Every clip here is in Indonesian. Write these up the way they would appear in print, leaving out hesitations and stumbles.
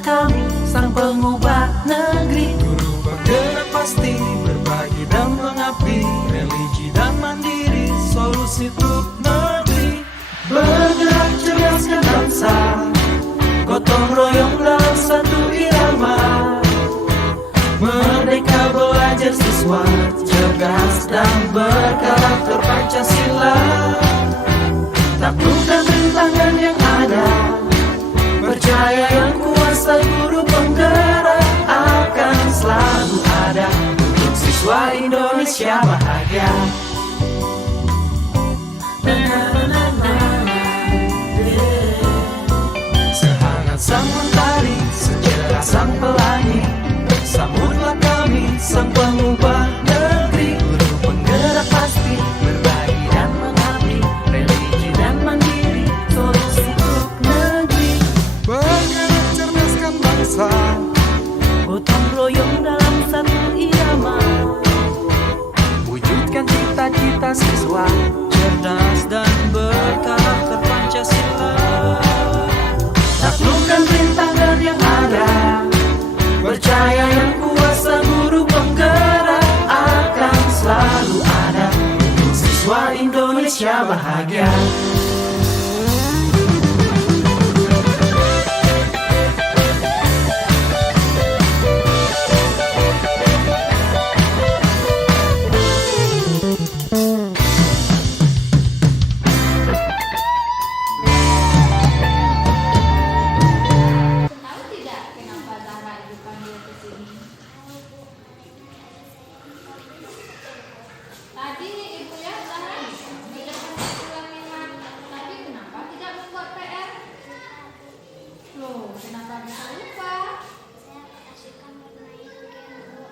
kami, sang pengubah negeri. Guru bergerak pasti, berbagi dan mengabdi, religi dan mandiri, solusi untuk negeri. Bergerak cerdaskan bangsa, gotong royong dalam satu irama. Merdeka belajar siswa, cerdas dan berkarakter Pancasila. Taklukkan rintangan yang ada, percaya yang kuasa guru penggerak akan selalu ada untuk siswa Indonesia bahagia. Sehangat sang mentari, secerah sang pelangi, sambutlah kami sang pengubah negeri. Guru penggerak pasti, berbagi dan mengabdi, religi dan mandiri, solusi untuk negeri. Bergerak cerdaskan bangsa, Gotong royong dalam satu irama. wujudkan cita-cita siswa, Cerdas dan berkarakter Pancasila. Taklukkan rintangan yang ada, percaya yang kuasa guru penggerak akan selalu ada untuk siswa Indonesia bahagia. Tahu tidak kenapa Zahra ibu panggil ke sini? Tadi ibu lihat Zahra mengerjakan ulangan, tapi kenapa tidak membuat PR? Loh, kenapa bisa lupa? Saya kasihkan bermain game, Bu.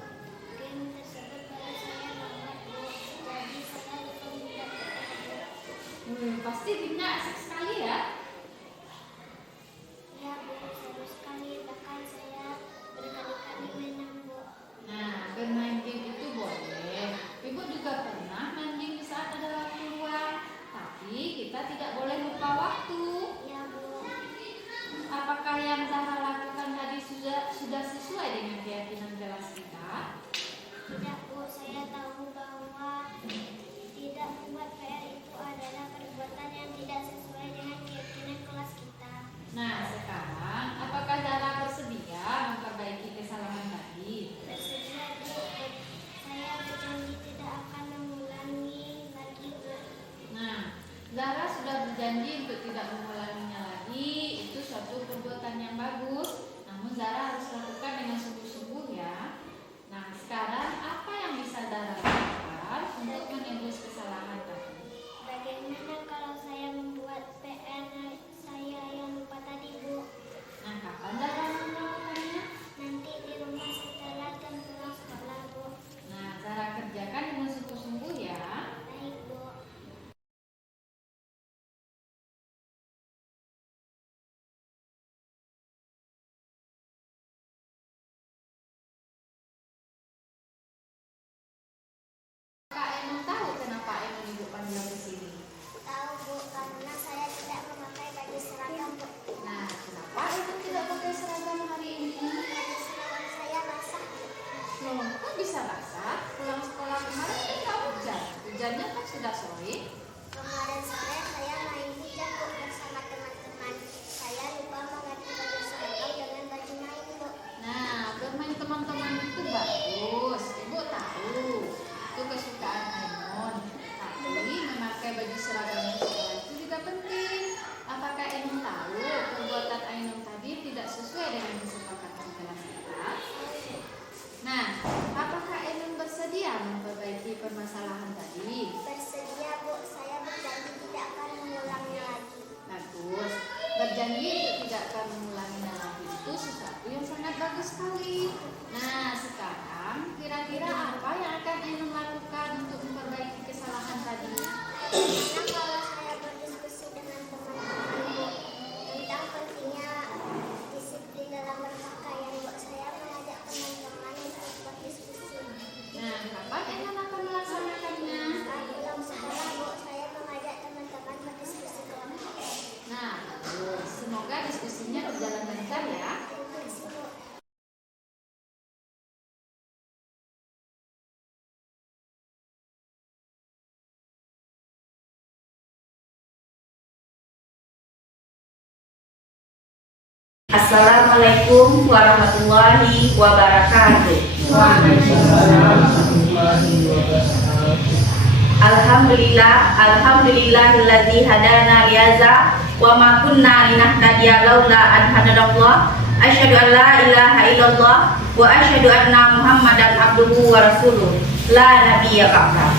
Game tersebut baru saya download, Bu. Jadi saya lupa membuat PR. Pasti gamenya asik sekali ya. Ya, Bu, seru sekali. Bahkan saya berkali-kali menang, Bu. Nah, bermain game itu boleh. Ibu juga pernah main game di saat ada waktu luang. Tapi kita tidak boleh lupa waktu. Ya, Bu. Apakah yang Zahra lakukan tadi sudah sesuai dengan keyakinan kelas kita? Tidak, Bu. Saya tahu bahwa tidak membuat PR itu adalah perbuatan yang tidak sesuai dengan keyakinan kelas kita. Nah, sekarang apakah Zahra bersedia memperbaiki kesalahan tadi? Bersedia, Bu. Saya berjanji tidak akan mengulangi lagi, Bu. Nah, Zahra sudah berjanji untuk tidak mengulanginya lagi. Itu suatu perbuatan yang bagus. Namun Zahra harus lakukan dengan sungguh-sungguh ya. Nah, sekarang apa yang bisa Zahra lakukan untuk menebus kesalahan tadi? Bagaimana kalau saya membuat PR saya yang lupa tadi, Bu? Nah, kapan Zahra mau melakukannya? Nanti di rumah setelah jam pulang sekolah, Bu. Nah, Zahra kerjakan dengan sungguh-sungguh ya. Baik, Bu. Kak Enung tahu kenapa Enung ibu panggil ke sini? Tahu, Bu, karena saya tidak memakai baju seragam, Bu. Nah, kenapa Enung tidak pakai seragam hari ini? Baju seragam saya basah, Bu. Loh, kok bisa basah? Pulang sekolah kemarin kan nggak hujan. Hujannya kan sudah sore. Kemarin sore saya main hujan, Bu, bersama teman-teman. Saya lupa mengganti baju seragam dengan baju main, Bu. Nah, bermain teman-teman itu bagus. Ibu tahu itu kesukaan Ainun. Tapi memakai baju seragam di sekolah itu juga penting. Apakah Ainun tahu perbuatan Ainun tadi tidak sesuai dengan kesepakatan kelas kita? Nah, apakah Ainun bersedia memperbaiki permasalahan tadi? Bersedia, Bu. Saya Assalamualaikum warahmatullahi wabarakatuh. Alhamdulillahilladzi hadana lihaza wa ma kunna linahtadiya laula an hadanallah. Asyhadu an la ilaha illallah wa asyhadu anna Muhammadan abduhu wa rasuluh. La nabiyya ba'da.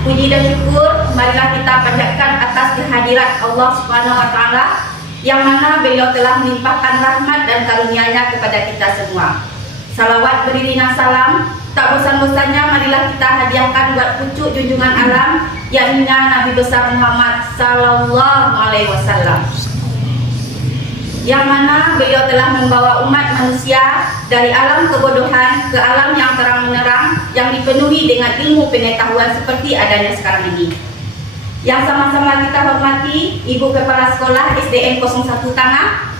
Puji dan syukur marilah kita panjatkan atas kehadirat Allah Subhanahu wa taala yang mana beliau telah melimpahkan rahmat dan karunia-Nya kepada kita semua. Salawat beriringan salam, tak bosan-bosannya marilah kita hadiahkan buat pucuk junjungan alam, yakni Nabi besar Muhammad sallallahu alaihi wasallam. Yang mana beliau telah membawa umat manusia dari alam kebodohan ke alam yang terang menerang, yang dipenuhi dengan ilmu pengetahuan seperti adanya sekarang ini. Yang sama-sama kita hormati Ibu Kepala Sekolah SDN 01 Tangah,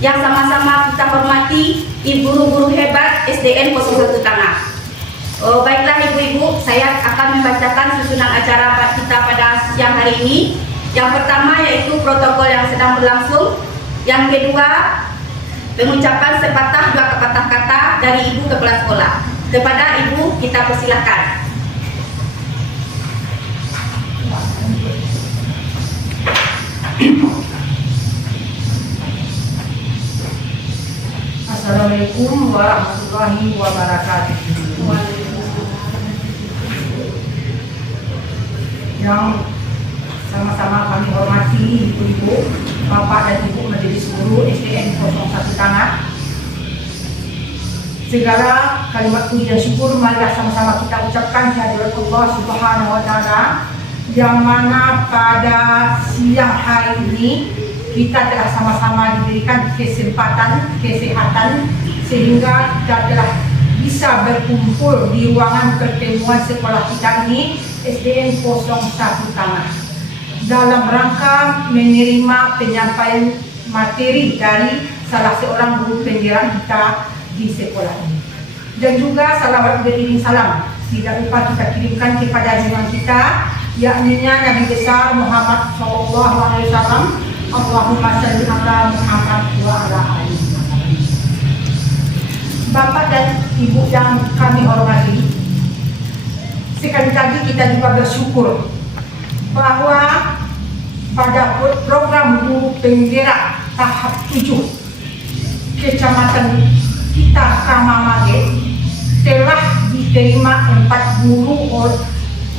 yang sama-sama kita hormati Ibu guru-guru hebat SDN 01 Tangah. Baiklah ibu-ibu, saya akan membacakan susunan acara kita pada siang hari ini. Yang pertama yaitu protokol yang sedang berlangsung. Yang kedua, pengucapan sepatah dua patah kata dari Ibu Kepala Sekolah. Kepada Ibu kita persilahkan. Assalamualaikum warahmatullahi wabarakatuh. Yang sama-sama kami hormati ibu-ibu, bapak dan ibu majelis guru SDN 01 Tangah. Segala kalimat puji dan syukur marilah sama-sama kita ucapkan kehadirat Allah Subhanahu wa taala, yang mana pada siang hari ini kita telah sama-sama diberikan kesehatan sehingga kita telah bisa berkumpul di ruangan pertemuan sekolah kita ini SDN 01 Tangah dalam rangka menerima penyampaian materi dari salah seorang guru penggerak kita di sekolah ini. Dan juga salawat beriring salam tidak lupa kita kirimkan kepada junjungan kita, yakni Nabi besar Muhammad SAW. Allahumma shalli ala Muhammad wa ala ali Muhammad. Bapak dan Ibu yang kami hormati, sekali lagi kita juga bersyukur bahwa pada program guru penggerak tahap 7 Kecamatan kita Kamamage telah diterima 4 guru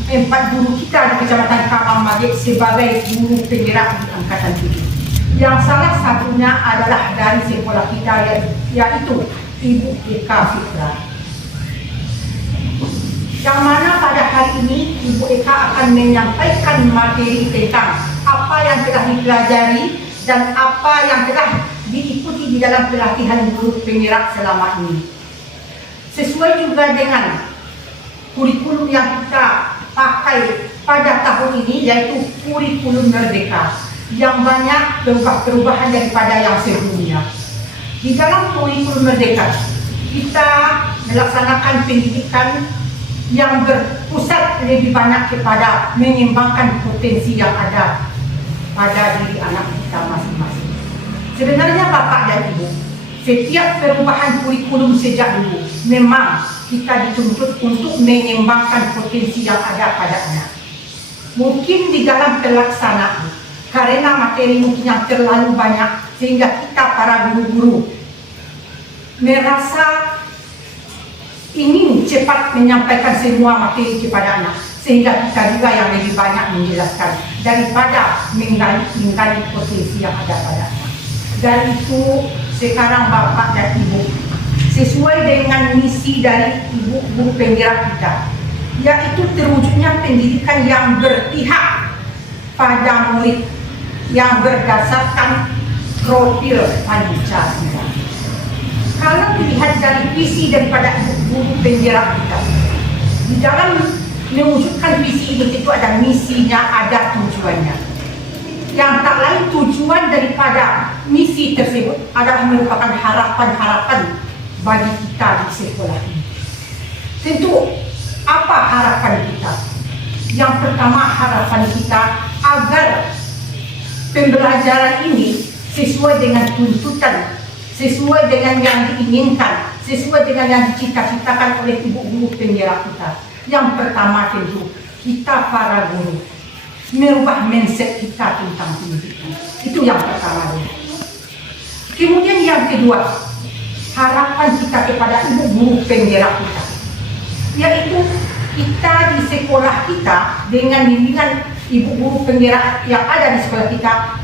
kita di Kecamatan Kamamage sebagai guru penggerak di angkatan 7. Yang salah satunya adalah dari sekolah kita, yaitu Ibu Eka Fitra. Yang mana pada hari ini Ibu Eka akan menyampaikan materi tentang apa yang telah dipelajari dan apa yang telah diikuti di dalam pelatihan guru penggerak selama ini. Sesuai juga dengan kurikulum yang kita pakai pada tahun ini, yaitu kurikulum Merdeka, yang banyak perubahan daripada yang sebelumnya. Di dalam kurikulum Merdeka, kita melaksanakan pendidikan yang berpusat lebih banyak kepada mengembangkan potensi yang ada pada diri anak kita masing-masing. Sebenarnya Bapak dan Ibu, setiap perubahan kurikulum sejak dulu memang kita dituntut untuk mengembangkan potensi yang ada pada anak. Mungkin di dalam pelaksanaan, karena materi mungkin yang terlalu banyak, sehingga kita para guru-guru merasa ingin cepat menyampaikan semua materi kepada anak, sehingga kita juga yang lebih banyak menjelaskan daripada menggali potensi yang ada pada anak. Dan itu sekarang Bapak dan Ibu, sesuai dengan misi dari Ibu guru penggerak kita, yaitu terwujudnya pendidikan yang berpihak pada murid yang berdasarkan profil Pancasila. Kalau dilihat dari visi daripada Ibu guru penggerak kita, di dalam mewujudkan visi ini itu ada misinya, ada tujuannya. Yang tak lain tujuan daripada misi tersebut adalah merupakan harapan-harapan bagi kita di sekolah ini. Tentu, apa harapan kita? Yang pertama, harapan kita agar pembelajaran ini sesuai dengan tuntutan sesuai dengan yang diinginkan, sesuai dengan yang dicita-citakan oleh ibu guru penggerak kita. Yang pertama tentu kita para guru merubah mindset kita tentang pendidikan. Itu yang pertama. Kemudian yang kedua, harapan kita kepada ibu guru penggerak kita, yaitu kita di sekolah kita dengan bimbingan ibu guru penggerak yang ada di sekolah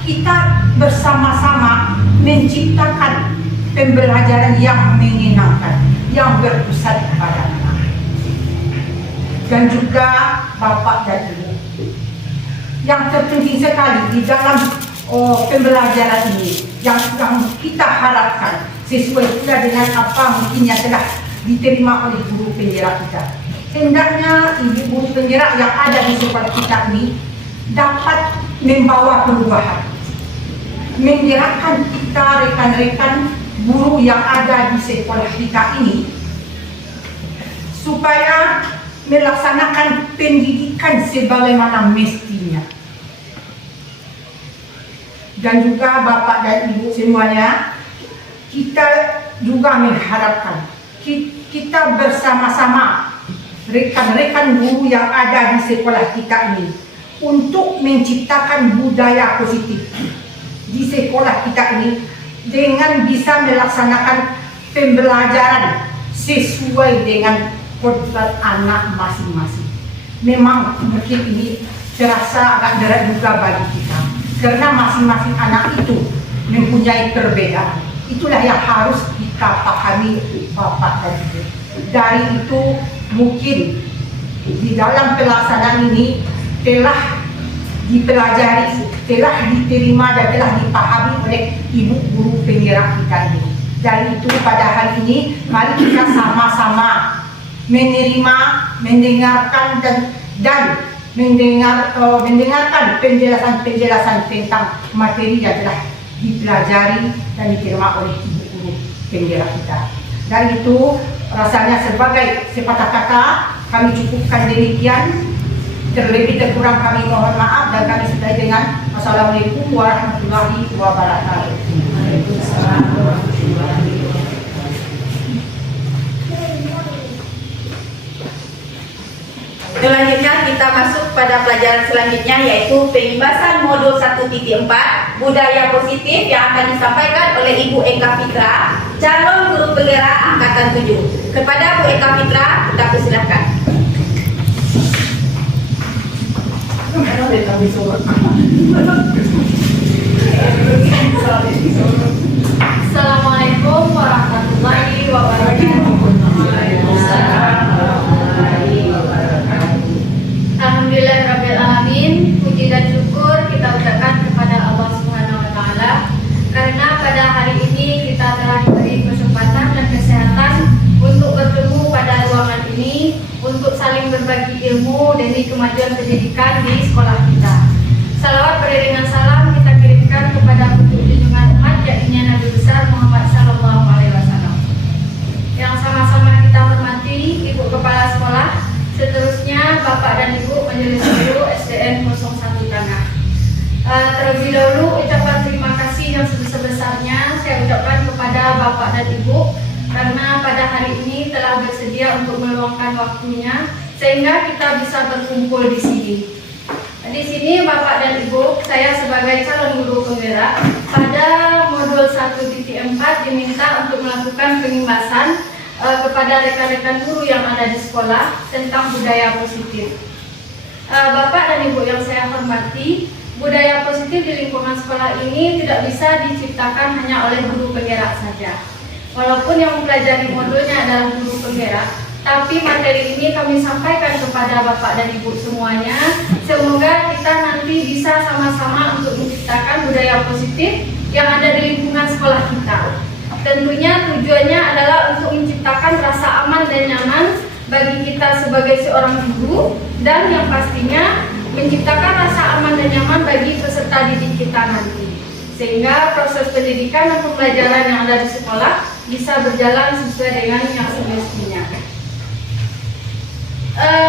kita bersama-sama menciptakan pembelajaran yang menyenangkan, yang berpusat kepada anak dan juga bapak dan ibu. Yang terpenting sekali di dalam pembelajaran ini yang kita harapkan sesuai pula dengan apa mungkin yang telah diterima oleh guru penggerak kita. Hendaknya ibu guru penggerak yang ada di sekolah kita ini dapat membawa perubahan, menggerakkan kita rekan-rekan guru yang ada di sekolah kita ini supaya melaksanakan pendidikan sebagaimana mestinya. Dan juga bapak dan ibu semuanya, kita juga mengharapkan kita bersama-sama rekan-rekan guru yang ada di sekolah kita ini untuk menciptakan budaya positif di sekolah kita ini dengan bisa melaksanakan pembelajaran sesuai dengan kodrat anak masing-masing. Memang mungkin ini terasa agak berat juga bagi kita karena masing-masing anak itu mempunyai perbedaan. Itulah yang harus kita pahami bapak dan ibu. Dari itu mungkin di dalam pelaksanaan ini telah dipelajari, telah diterima dan telah dipahami oleh ibu guru penggerak kita ini. Dari itu pada hari ini mari kita sama-sama menerima, mendengarkan dan mendengarkan penjelasan-penjelasan tentang materi yang telah dipelajari dan diterima oleh ibu guru penggerak kita. Dan itu rasanya sebagai sepatah kata kami cukupkan demikian. Terlebih terkurang kami mohon maaf dan kami sudahi dengan Assalamualaikum warahmatullahi wabarakatuh. Waalaikumsalam warahmatullahi wabarakatuh. Selanjutnya kita masuk pada pelajaran selanjutnya yaitu pengibasan modul 1.4 budaya positif yang akan disampaikan oleh Ibu Eka Fitra, calon guru penggerak angkatan 7. Kepada Bu Eka Fitra, kita persilahkan. Assalamualaikum warahmatullahi wabarakatuh. Alhamdulillahirrabbilalamin. Puji dan syukur kita ucapkan kepada Allah Subhanahu wa Ta'ala karena pada hari ini kita telah diberi kesempatan dan kesehatan untuk bertemu pada ruangan ini untuk saling berbagi ilmu demi kemajuan pendidikan di sekolah kita. Salawat beriringan salam kita kirimkan kepada pucuk junjungan umat yakni Nabi besar Muhammad Sallallahu Alaihi Wasallam. Yang sama-sama kita hormati Ibu Kepala Sekolah, seterusnya Bapak dan Ibu Majelis Guru SDN 01 Tangah. Terlebih dahulu ucapan terima kasih yang sebesar-besarnya saya ucapkan kepada Bapak dan Ibu karena pada hari ini telah bersedia untuk meluangkan waktunya sehingga kita bisa berkumpul di sini. Di sini Bapak dan Ibu, saya sebagai calon guru penggerak pada modul 1.4 diminta untuk melakukan pengibasan kepada rekan-rekan guru yang ada di sekolah tentang budaya positif. Bapak dan Ibu yang saya hormati, budaya positif di lingkungan sekolah ini tidak bisa diciptakan hanya oleh guru penggerak saja. Walaupun yang mempelajari modulnya adalah guru penggerak, tapi materi ini kami sampaikan kepada Bapak dan Ibu semuanya. Semoga kita nanti bisa sama-sama untuk menciptakan budaya positif yang ada di lingkungan sekolah kita. Tentunya tujuannya adalah untuk menciptakan rasa aman dan nyaman bagi kita sebagai seorang guru dan yang pastinya menciptakan rasa aman dan nyaman bagi peserta didik kita nanti. Sehingga proses pendidikan dan pembelajaran yang ada di sekolah bisa berjalan sesuai dengan yang semestinya.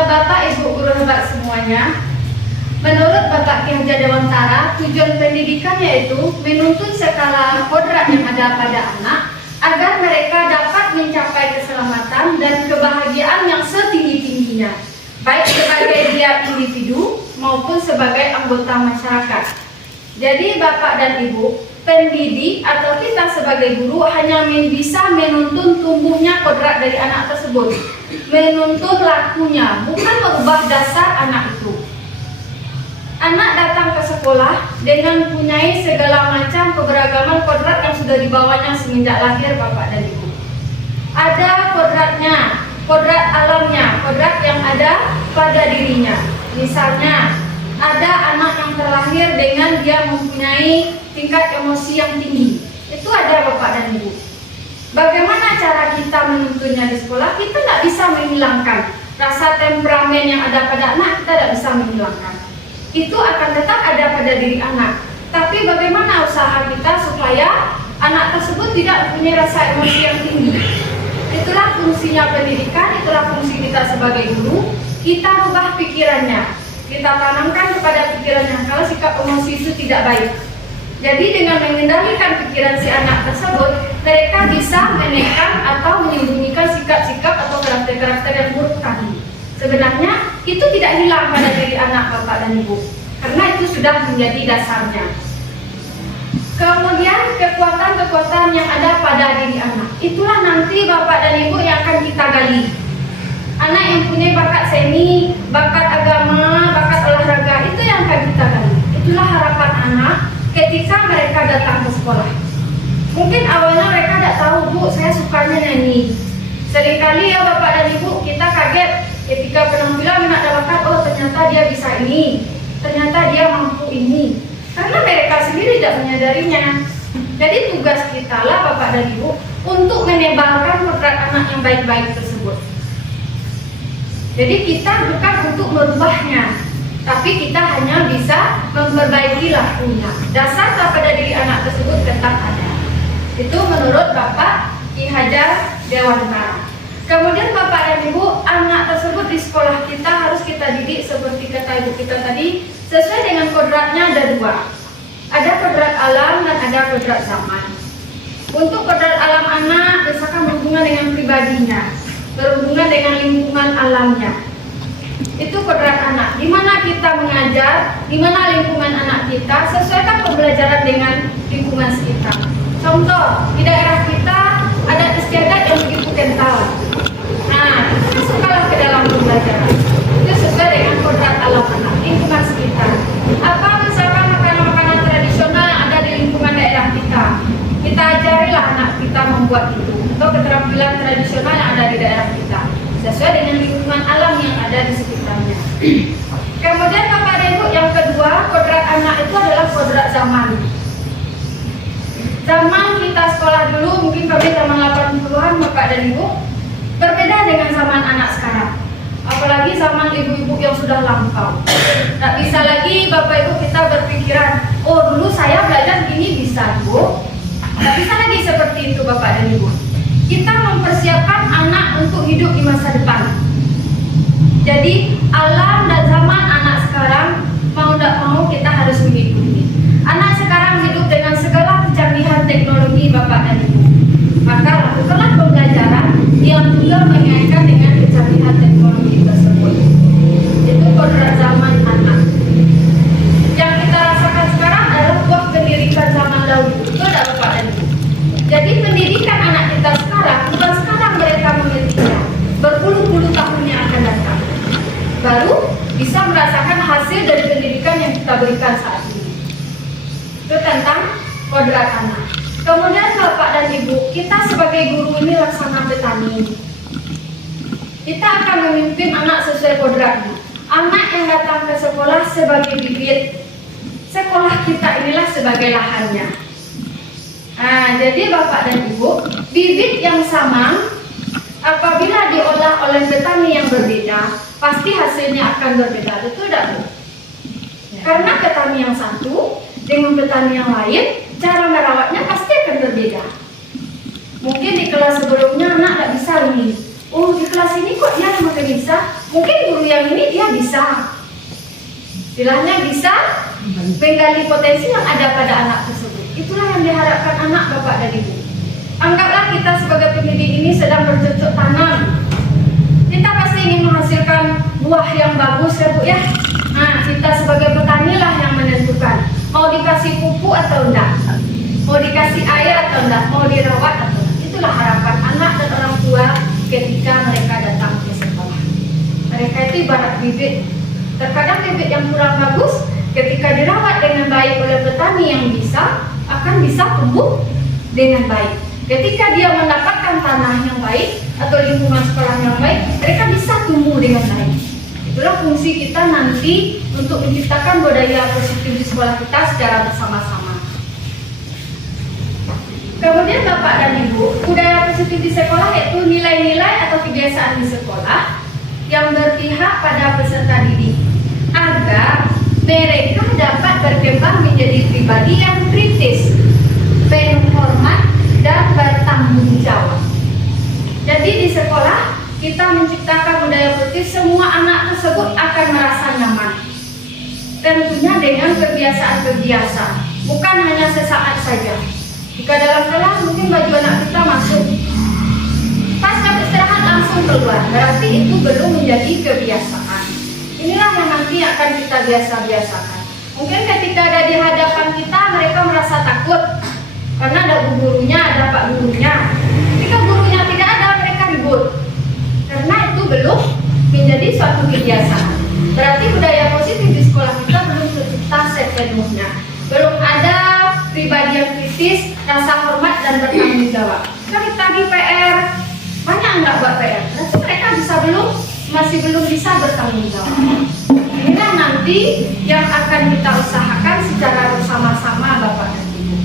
Bapak Ibu guru hebat semuanya, menurut Bapak Ki Haji Dewantara, tujuan pendidikan yaitu menuntut skala kodrat yang ada pada anak agar mereka dapat mencapai keselamatan dan kebahagiaan yang setinggi-tingginya, baik sebagai dia individu maupun sebagai anggota masyarakat. Jadi Bapak dan Ibu, pendidik atau kita sebagai guru hanya bisa menuntun tumbuhnya kodrat dari anak tersebut, menuntun lakunya, bukan merubah dasar anak itu. Anak datang ke sekolah dengan mempunyai segala macam keberagaman kodrat yang sudah dibawanya semenjak lahir Bapak dan Ibu. Ada kodratnya, kodrat alamnya, kodrat yang ada pada dirinya. Misalnya, ada anak yang terlahir dengan dia mempunyai tingkat emosi yang tinggi. Itu ada Bapak dan Ibu. Bagaimana cara kita menuntunnya di sekolah? Kita tidak bisa menghilangkan rasa temperamen yang ada pada anak, kita tidak bisa menghilangkan. Itu akan tetap ada pada diri anak. Tapi bagaimana usaha kita supaya anak tersebut tidak mempunyai rasa emosi yang tinggi? Itulah fungsinya pendidikan, itulah fungsi kita sebagai guru. Kita rubah pikirannya, kita tanamkan kepada pikirannya kalau sikap emosi itu tidak baik. Jadi dengan mengendalikan pikiran si anak tersebut, mereka bisa menekan atau menyembunyikan sikap-sikap atau karakter-karakter yang buruk tadi. Sebenarnya itu tidak hilang pada diri anak Bapak dan Ibu, karena itu sudah menjadi dasarnya. Kemudian kekuatan-kekuatan yang ada pada diri anak, itulah nanti Bapak dan Ibu yang akan kita gali. Anak yang punya bakat seni, bakat agama, bakat olahraga, itu yang akan kita gali. Itulah harapan anak ketika mereka datang ke sekolah. Mungkin awalnya mereka tidak tahu, Bu, saya sukanya nyanyi. Seringkali ya Bapak dan Ibu, kita kaget ketika penampilan anak ada bakat, oh ternyata dia bisa ini, ternyata dia mampu ini. Karena mereka sendiri tidak menyadarinya. Jadi tugas kita lah Bapak dan Ibu untuk menebalkan kodrat anak yang baik-baik tersebut. Jadi kita bukan untuk merubahnya, tapi kita hanya bisa memperbaiki lakunya. Dasar pada diri anak tersebut tetap ada. Itu menurut Bapak Ki Hajar Dewantara. Kemudian Bapak dan Ibu, anak tersebut di sekolah kita harus kita didik seperti kata Ibu kita tadi, sesuai dengan kodratnya ada dua. Ada kodrat alam dan ada kodrat zaman. Untuk kodrat alam anak, misalkan berhubungan dengan pribadinya, berhubungan dengan lingkungan alamnya. Itu kodrat anak. Di mana kita mengajar, di mana lingkungan anak kita, sesuaikan pembelajaran dengan lingkungan sekitar. Contoh, di daerah kita ada istiadat yang begitu kental. Nah, masuklah ke dalam pembelajaran. Itu sesuai dengan kodrat alam anak, lingkungan sekitar. Apa misalkan makanan-makanan tradisional yang ada di lingkungan daerah kita, kita ajarilah anak kita membuat itu. Atau keterampilan tradisional yang ada di daerah kita, sesuai dengan lingkungan alam yang ada di sekitarnya. Kemudian Bapak dan Ibu, yang kedua, kodrat anak itu adalah kodrat zaman. Zaman kita sekolah dulu, mungkin kami zaman 80-an Bapak dan Ibu, berbeda dengan zaman anak sekarang. Apalagi zaman ibu-ibu yang sudah lampau. Tak bisa lagi Bapak Ibu kita berpikiran, oh dulu saya belajar gini bisa Bu. Tak bisa lagi seperti itu Bapak dan Ibu. Kita mempersiapkan anak untuk hidup di masa depan. Jadi alam dan zaman anak sekarang mau tidak mau kita harus mengikuti. Anak sekarang hidup dengan segala kecanggihan teknologi Bapak dan Ibu. Maka lakukanlah pembelajaran yang juga mengaitkan dengan kecanggihan teknologi tersebut. Itu kodrat zaman anak. Yang kita rasakan sekarang adalah buah pendidikan zaman dahulu. Itu ada Bapak dan Ibu. Jadi pendidikan anak kita sekarang bukan sekarang mereka mengertinya, berpuluh-puluh tahun yang akan datang baru bisa merasakan hasil dari pendidikan yang kita berikan saat ini. Itu tentang kodrat anak. Kemudian Bapak dan Ibu, kita sebagai guru ini laksana petani. Kita akan memimpin anak sesuai kodratnya. Anak yang datang ke sekolah sebagai bibit, sekolah kita inilah sebagai lahannya. Nah, jadi Bapak dan Ibu, bibit yang sama apabila diolah oleh petani yang berbeda, pasti hasilnya akan berbeda. Betul tidak, Bu? Karena petani yang satu dengan petani yang lain, cara merawatnya pasti akan berbeda. Mungkin di kelas sebelumnya anak tidak bisa ini. Oh, di kelas ini kok dia makin bisa? Mungkin guru yang ini dia bisa. Istilahnya bisa menggali potensi yang ada pada anak tersebut. Itulah yang diharapkan anak Bapak dan Ibu. Anggaplah kita sebagai pendidik ini sedang bercocok tanam. Kita pasti ingin menghasilkan buah yang bagus ya Bu ya. Nah, kita sebagai petani lah yang menentukan mau dikasih pupuk atau enggak, mau dikasih air atau enggak, mau dirawat atau enggak. Itulah harapan anak dan orang tua ketika mereka datang ke sekolah. Mereka itu ibarat bibit. Terkadang bibit yang kurang bagus ketika dirawat dengan baik oleh petani yang akan bisa tumbuh dengan baik. Ketika dia mendapatkan tanah yang baik atau lingkungan sekolah yang baik, mereka bisa tumbuh dengan baik. Itulah fungsi kita nanti untuk menciptakan budaya positif di sekolah kita secara bersama-sama. Kemudian Bapak dan Ibu, budaya positif di sekolah yaitu nilai-nilai atau kebiasaan di sekolah yang berpihak pada peserta didik agar mereka dapat berkembang menjadi pribadi yang kritis, penuh hormat, dan bertanggung jawab. Jadi di sekolah kita menciptakan budaya positif, semua anak tersebut akan merasa nyaman. Tentunya dengan kebiasaan-kebiasaan, bukan hanya sesaat saja. Jika dalam kelas mungkin baju anak kita masuk, pasca istirahat langsung keluar, berarti itu belum menjadi kebiasaan. Inilah yang nanti akan kita biasa-biasakan. Mungkin ketika ada di hadapan kita mereka merasa takut karena ada gurunya, ada pak gurunya. Ketika gurunya tidak ada, mereka ribut karena itu belum menjadi suatu kebiasaan. Berarti budaya positif di sekolah kita belum tercipta sepenuhnya. Belum ada pribadi yang kritis, rasa hormat dan bertanggung jawab. Kita ditagih PR, banyak nggak buat PR? Berarti mereka masih belum bisa bertanggung jawab. Inilah nanti yang akan kita usahakan secara bersama-sama Bapak dan Ibu.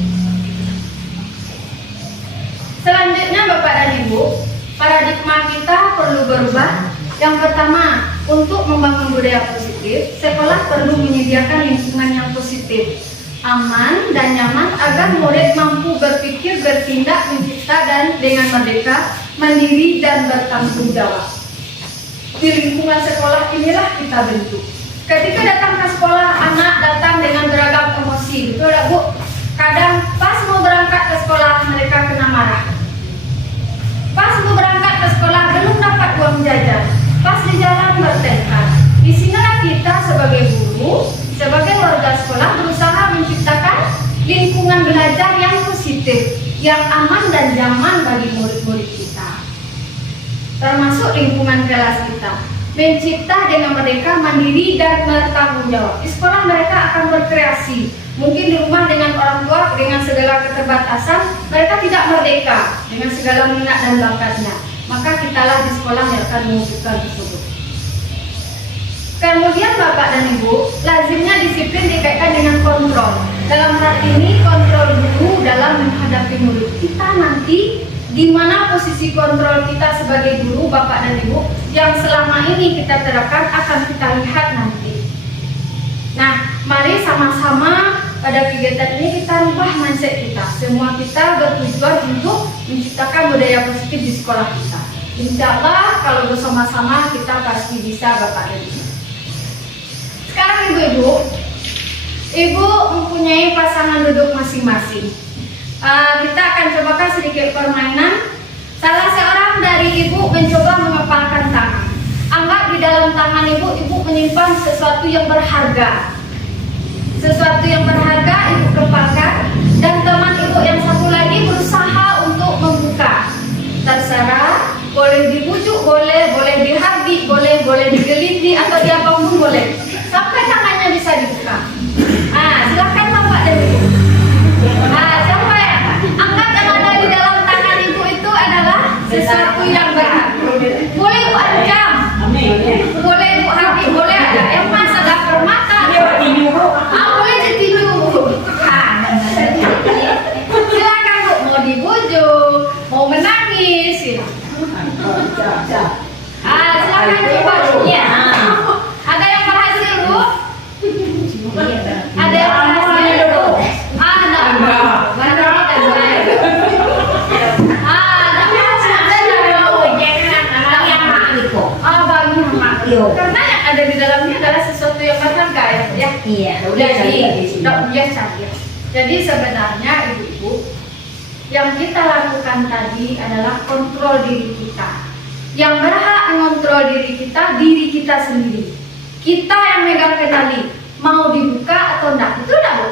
Selanjutnya Bapak dan Ibu, paradigma kita perlu berubah. Yang pertama, untuk membangun budaya positif, sekolah perlu menyediakan lingkungan yang positif, aman dan nyaman agar murid mampu berpikir, bertindak, mencipta dan dengan merdeka, mandiri dan bertanggung jawab. Di lingkungan sekolah inilah kita bentuk. Ketika datang ke sekolah, anak datang dengan beragam emosi, betul tak Bu? Kadang pas mau berangkat ke sekolah mereka kena marah. Pas mau berangkat ke sekolah belum dapat uang jajan. Pas di jalan bertengkar. Di sinilah kita sebagai guru, sebagai warga sekolah berusaha menciptakan lingkungan belajar yang positif, yang aman dan nyaman bagi murid-murid kita. Termasuk lingkungan kelas kita. Mencipta dengan merdeka, mandiri dan bertanggung jawab. Di sekolah mereka akan berkreasi. Mungkin di rumah dengan orang tua dengan segala keterbatasan mereka tidak merdeka dengan segala minat dan bakatnya. Maka kitalah di sekolah yang akan mewujudkan tersebut. Kemudian Bapak dan Ibu, lazimnya disiplin dikaitkan dengan kontrol. Dalam hal ini kontrol guru dalam menghadapi murid kita nanti. Di mana posisi kontrol kita sebagai guru, Bapak dan Ibu, yang selama ini kita terapkan akan kita lihat nanti. Nah, mari sama-sama pada kegiatan ini kita rubah mindset kita. Semua kita bertujuan untuk menciptakan budaya positif di sekolah kita. Insya Allah kalau bersama-sama kita pasti bisa Bapak dan Ibu. Sekarang Ibu mempunyai pasangan duduk masing-masing. Kita akan cobakan sedikit permainan. Salah seorang dari Ibu mencoba mengepalkan tangan. Anggap di dalam tangan Ibu menyimpan sesuatu yang berharga. Sesuatu yang berharga Ibu kepalkan. Dan teman Ibu yang satu lagi berusaha untuk membuka. Terserah, boleh dibujuk, boleh dihardik, boleh digeliti atau diapapun boleh. Sampai tangannya bisa dibuka. Silakan Bapak dan Ibu. Sampai anggap yang ada di dalam tangan Ibu itu adalah sesuatu yang berharga. Boleh Ibu ancam, boleh Ibu hardik, boleh ada yang masa ada permata. Boleh ditinju. Silakan Bu, mau dibujuk, mau menangis. Silakan coba. Ada yang berhasil Bu? Ada yang berhasil Bu? Karena yang ada di dalamnya adalah sesuatu yang berharga ya. Iya. Jadi sebenarnya Ibu-ibu Yang kita lakukan tadi adalah kontrol diri kita. Yang berhak mengontrol diri kita sendiri. Kita yang megang kendali, mau dibuka atau enggak, itu enggak, Bu.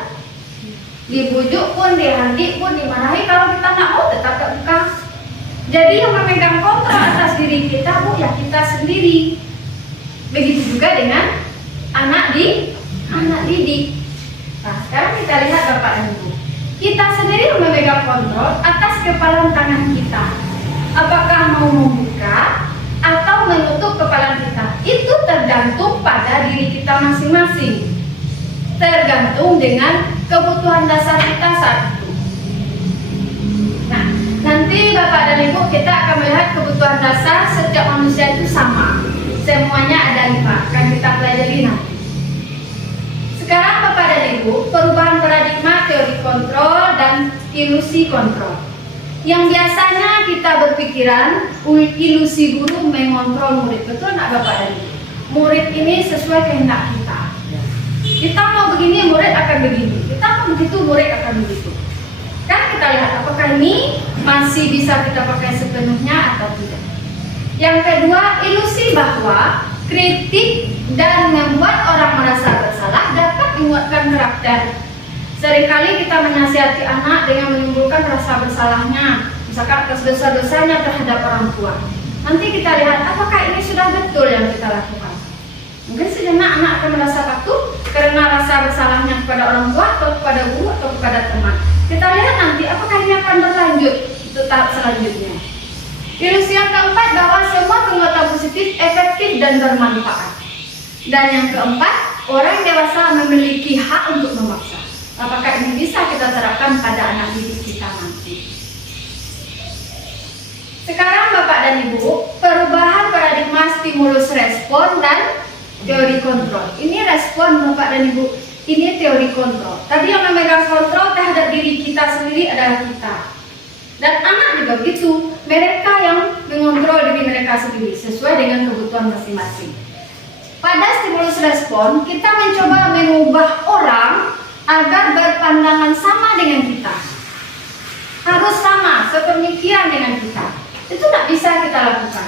Dibujuk pun, dihardik pun, dimarahi, kalau kita nggak mau tetap tak buka. Jadi yang memegang kontrol atas diri kita, Bu, ya kita sendiri. Begitu juga dengan anak didik. Nah, sekarang kita lihat Bapak dan Ibu. Kita sendiri yang memegang kontrol atas kepalan tangan kita. Apakah mau membuka atau menutup kepalan kita? Itu tergantung pada diri kita masing-masing. Tergantung dengan kebutuhan dasar kita saat itu. Nah, nanti Bapak dan Ibu kita akan melihat kebutuhan dasar setiap manusia itu sama. Semuanya ada 5, akan kita pelajari nanti. Sekarang Bapak dan Ibu, perubahan paradigma teori kontrol dan ilusi kontrol. Yang biasanya kita berpikiran ilusi guru mengontrol murid. Betul nggak Bapak dan Ibu? Murid ini sesuai kehendak kita. Kita mau begini, murid akan begini. Kita mau begitu, murid akan begitu. Kan kita lihat apakah ini masih bisa kita pakai sepenuhnya atau tidak. Yang kedua, ilusi bahwa kritik dan membuat orang merasa bersalah dapat menguatkan karakter. Seringkali kita menasihati anak dengan menimbulkan rasa bersalahnya, misalkan atas dosa-dosanya terhadap orang tua. Nanti kita lihat apakah ini sudah betul yang kita lakukan. Mungkin sejenak anak akan merasa takut karena rasa bersalahnya kepada orang tua atau kepada guru atau kepada teman. Kita lihat nanti apakah ini akan berlanjut untuk tahap selanjutnya. Ilusi yang keempat, bahwa semua penguatan positif efektif dan bermanfaat. Dan yang keempat, orang dewasa memiliki hak untuk memaksa. Apakah ini bisa kita terapkan pada anak didik kita nanti? Sekarang Bapak dan Ibu, perubahan paradigma stimulus respon dan teori kontrol. Ini respon Bapak dan Ibu, ini teori kontrol. Tadi yang memegang kontrol terhadap diri kita sendiri adalah kita. Dan anak juga begitu, mereka yang mengontrol diri mereka sendiri sesuai dengan kebutuhan masing-masing. Pada stimulus respon, kita mencoba mengubah orang agar berpandangan sama dengan kita. Harus sama, sepemikiran dengan kita. Itu tidak bisa kita lakukan.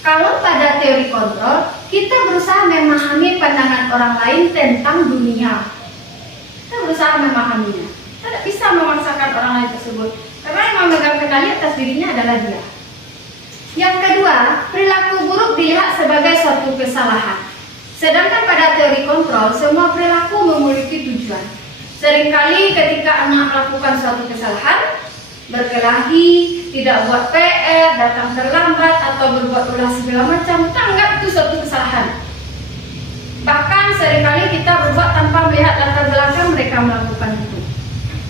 Kalau pada teori kontrol, kita berusaha memahami pandangan orang lain tentang dunia. Kita berusaha memahaminya. Kita tidak bisa memaksakan orang lain tersebut. Karena yang memegang kendali atas dirinya adalah dia. Yang kedua, perilaku buruk dilihat sebagai suatu kesalahan. Sedangkan pada teori kontrol, semua perilaku memiliki tujuan. Seringkali ketika anak melakukan suatu kesalahan, berkelahi, tidak buat PR, datang terlambat, atau berbuat ulah segala macam, kita anggap itu suatu kesalahan. Bahkan seringkali kita berbuat tanpa melihat latar belakang mereka melakukan itu.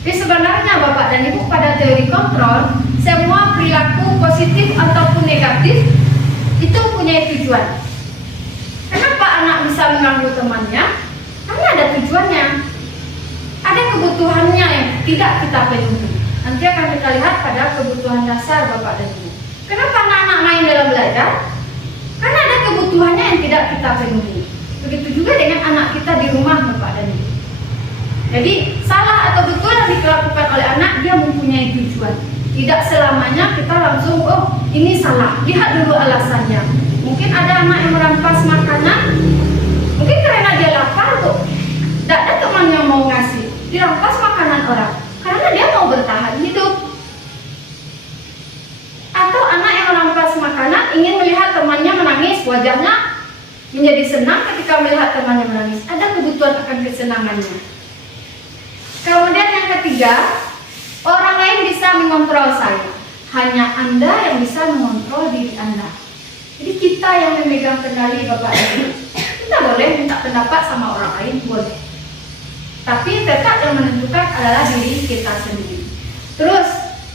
Jadi sebenarnya Bapak dan Ibu, pada teori kontrol, semua perilaku positif ataupun negatif itu punya tujuan. Kenapa anak bisa mengganggu temannya? Karena ada tujuannya. Ada kebutuhannya yang tidak kita penuhi. Nanti akan kita lihat pada kebutuhan dasar Bapak dan Ibu. Kenapa anak-anak main dalam belajar? Karena ada kebutuhannya yang tidak kita penuhi. Begitu juga dengan anak kita di rumah Bapak dan Ibu. Jadi salah atau betul yang dilakukan oleh anak, dia mempunyai tujuan. Tidak selamanya kita langsung, oh ini salah, lihat dulu alasannya. Mungkin ada anak yang merampas makanan, mungkin karena dia lapar kok. Tidak ada teman yang mau ngasih, dirampas makanan orang karena dia mau bertahan hidup. Atau anak yang merampas makanan ingin melihat temannya menangis, wajahnya menjadi senang ketika melihat temannya menangis. Ada kebutuhan akan kesenangannya. Kemudian yang ketiga, orang lain bisa mengontrol saya. Hanya Anda yang bisa mengontrol diri Anda. Jadi kita yang memegang kendali Bapak Ibu. Kita boleh minta pendapat sama orang lain, boleh. Tapi tetap yang menentukan adalah diri kita sendiri. Terus,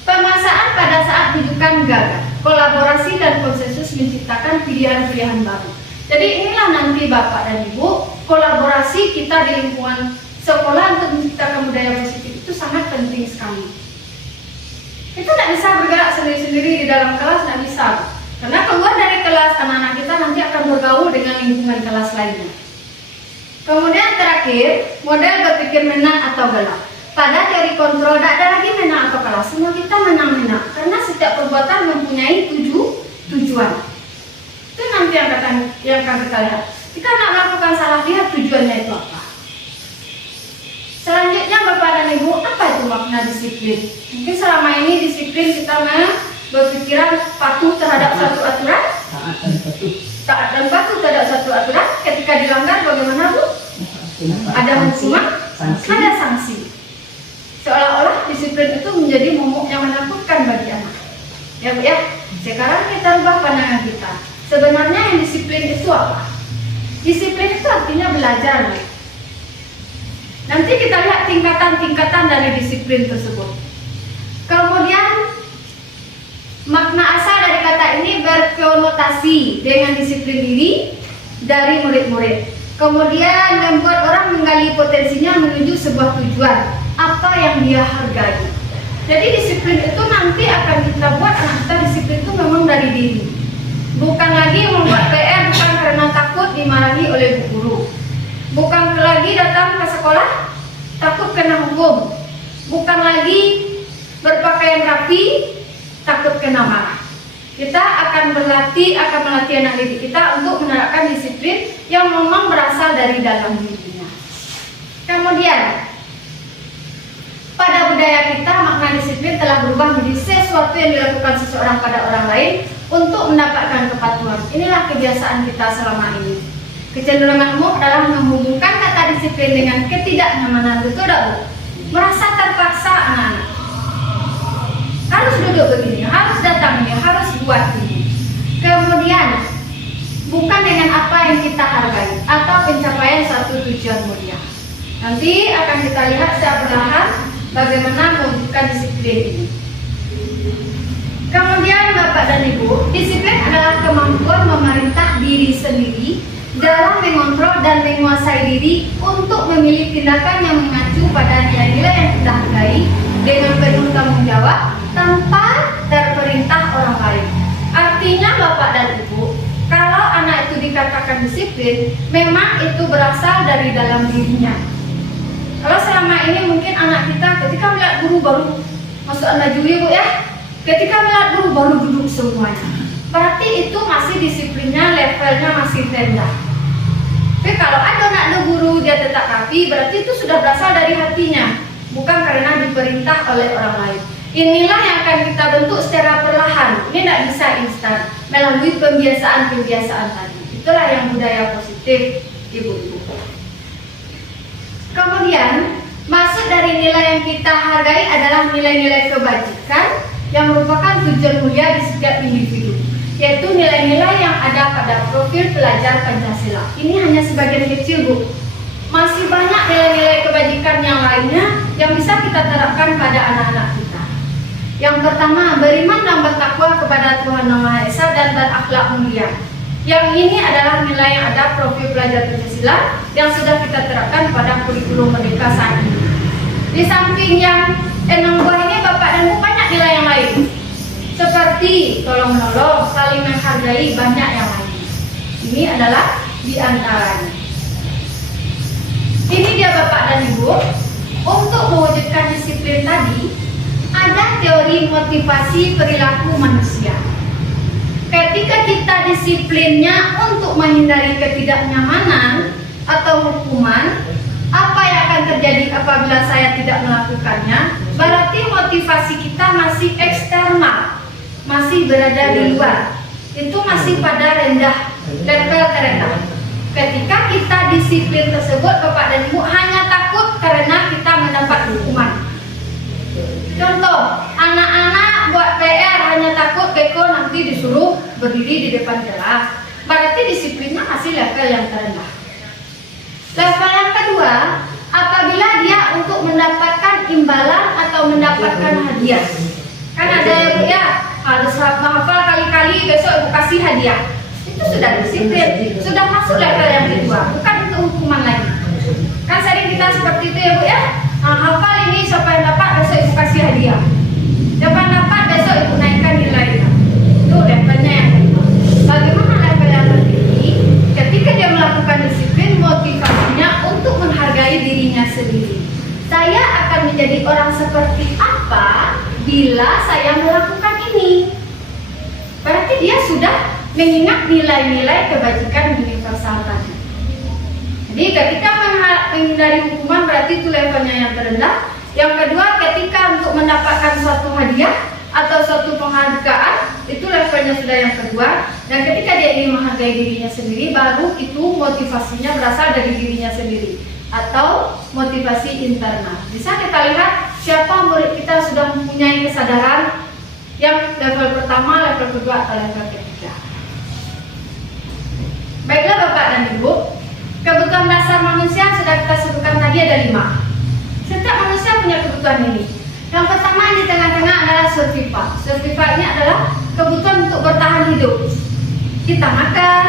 pemaksaan pada saat rujukan gagal. Kolaborasi dan konsensus menciptakan pilihan-pilihan baru. Jadi inilah nanti Bapak dan Ibu, kolaborasi kita di lingkungan sekolah untuk menciptakan budaya positif itu sangat penting sekali. Kita tidak bisa bergerak sendiri-sendiri di dalam kelas, tidak bisa. Karena keluar dari kelas, anak-anak kita nanti akan bergaul dengan lingkungan kelas lainnya. Kemudian terakhir, model berpikir menang atau galak. Pada teori kontrol tidak ada lagi menang atau kalah, semua kita menang-menang karena setiap perbuatan mempunyai tujuan. Itu nanti yang akan kita lihat. Jika anak melakukan salah, lihat tujuannya itu apa. Selanjutnya Bapak dan Ibu, apa itu makna disiplin? Mungkin selama ini disiplin kita berpikiran patuh terhadap satu aturan, taat dan patuh terhadap satu aturan. Ketika dilanggar bagaimana Bu? Ada hukuman, ada sanksi. Seolah-olah disiplin itu menjadi momok yang menakutkan bagi anak. Ya Bu ya. Sekarang kita ubah pandangan kita. Sebenarnya yang disiplin itu apa? Disiplin itu artinya belajar. Nanti kita lihat tingkatan-tingkatan dari disiplin tersebut. Kemudian makna asal dari kata ini berkonotasi dengan disiplin diri dari murid-murid. Kemudian membuat orang menggali potensinya menuju sebuah tujuan, apa yang dia hargai. Jadi disiplin itu nanti akan kita buat anak kita disiplin itu memang dari diri. Bukan lagi membuat PR bukan karena takut dimarahi oleh bu guru. Bukan lagi datang ke sekolah takut kena hukum. Bukan lagi berpakaian rapi takut kena marah. Kita akan melatih anak didik kita untuk menerapkan disiplin yang memang berasal dari dalam dirinya. Kemudian pada budaya kita makna disiplin telah berubah menjadi sesuatu yang dilakukan seseorang pada orang lain untuk mendapatkan kepatuhan. Inilah kebiasaan kita selama ini. Kecenderungan umum adalah menghubungkan kata disiplin dengan ketidaknyamanan. Betul tak Bu? Merasa terpaksa anak-anak. Harus duduk begini, harus datang ini, harus buat ini. Kemudian bukan dengan apa yang kita hargai atau pencapaian satu tujuan mulia. Nanti akan kita lihat secara perlahan bagaimana mewujudkan disiplin ini. Kemudian Bapak dan Ibu, disiplin adalah kemampuan memerintah diri sendiri dalam mengontrol dan menguasai diri untuk memilih tindakan yang mengacu pada nilai-nilai yang kita hargai dengan penuh tanggung jawab tanpa terperintah orang lain. Artinya Bapak dan Ibu, kalau anak itu dikatakan disiplin, memang itu berasal dari dalam dirinya. Kalau selama ini mungkin anak kita ketika melihat guru baru masuk najuri Bu ya, ketika melihat guru baru duduk semuanya, berarti itu masih disiplinnya levelnya masih rendah. Tapi kalau ada anak guru dia tetap rapi, berarti itu sudah berasal dari hatinya, bukan karena diperintah oleh orang lain. Inilah yang akan kita bentuk secara perlahan. Ini tidak bisa instan, melalui pembiasaan-pembiasaan tadi. Itulah yang budaya positif Ibu-ibu. Kemudian maksud dari nilai yang kita hargai adalah nilai-nilai kebajikan yang merupakan tujuan mulia di setiap individu, yaitu nilai-nilai yang ada pada profil pelajar Pancasila. Ini hanya sebagian kecil Bu. Masih banyak nilai-nilai kebajikan yang lainnya yang bisa kita terapkan pada anak-anak kita. Yang pertama, beriman dan bertakwa kepada Tuhan Yang Maha Esa dan berakhlak mulia. Yang ini adalah nilai yang ada profil pelajar Pancasila yang sudah kita terapkan pada kurikulum Merdeka saat ini. Di samping yang 6 buah ini Bapak dan Ibu banyak nilai yang lain, seperti tolong menolong, saling menghargai, banyak yang lain. Ini adalah di antaranya. Ini dia Bapak dan Ibu, untuk mewujudkan disiplin tadi ada teori motivasi perilaku manusia. Ketika kita disiplinnya untuk menghindari ketidaknyamanan atau hukuman, apa yang akan terjadi apabila saya tidak melakukannya? Berarti motivasi kita masih eksternal, masih berada di luar. Itu masih pada rendah, level terendah. Ketika kita disiplin tersebut Bapak dan Ibu hanya takut karena kita mendapat hukuman. Contoh, anak-anak buat PR hanya takut Beko nanti disuruh berdiri di depan kelas. Berarti disiplinnya masih level yang terendah. Level yang kedua, apabila dia untuk mendapatkan imbalan atau mendapatkan hadiah. Kan ada yang ya harus menghafal kali-kali, besok Ibu kasih hadiah. Itu sudah disiplin, sudah masuk level yang kedua, bukan untuk hukuman lagi. Kan sering kita seperti itu ya Bu ya. Nah, hafal ini siapa yang dapat besok Ibu kasih hadiah. Siapa yang dapat besok Ibu naikkan nilainya. Itu levelnya yang kedua. Bagaimana level yang tertinggi? Ketika dia melakukan disiplin, motivasinya untuk menghargai dirinya sendiri. Saya akan menjadi orang seperti apa bila saya melakukan ini. Berarti dia sudah mengingat nilai-nilai kebajikan universal tadi. Jadi ketika menghindari hukuman berarti itu levelnya yang terendah. Yang kedua, ketika untuk mendapatkan suatu hadiah atau suatu penghargaan, itu levelnya sudah yang kedua. Dan ketika dia ingin menghargai dirinya sendiri, baru itu motivasinya berasal dari dirinya sendiri atau motivasi internal. Bisa kita lihat siapa murid kita sudah mempunyai kesadaran yang level pertama, level kedua, atau level ketiga. Baiklah Bapak dan Ibu, kebutuhan dasar manusia sudah kita sebutkan tadi ada 5. Setiap manusia punya kebutuhan ini. Yang pertama yang di tengah-tengah adalah survival. Survival ini adalah kebutuhan untuk bertahan hidup. Kita makan,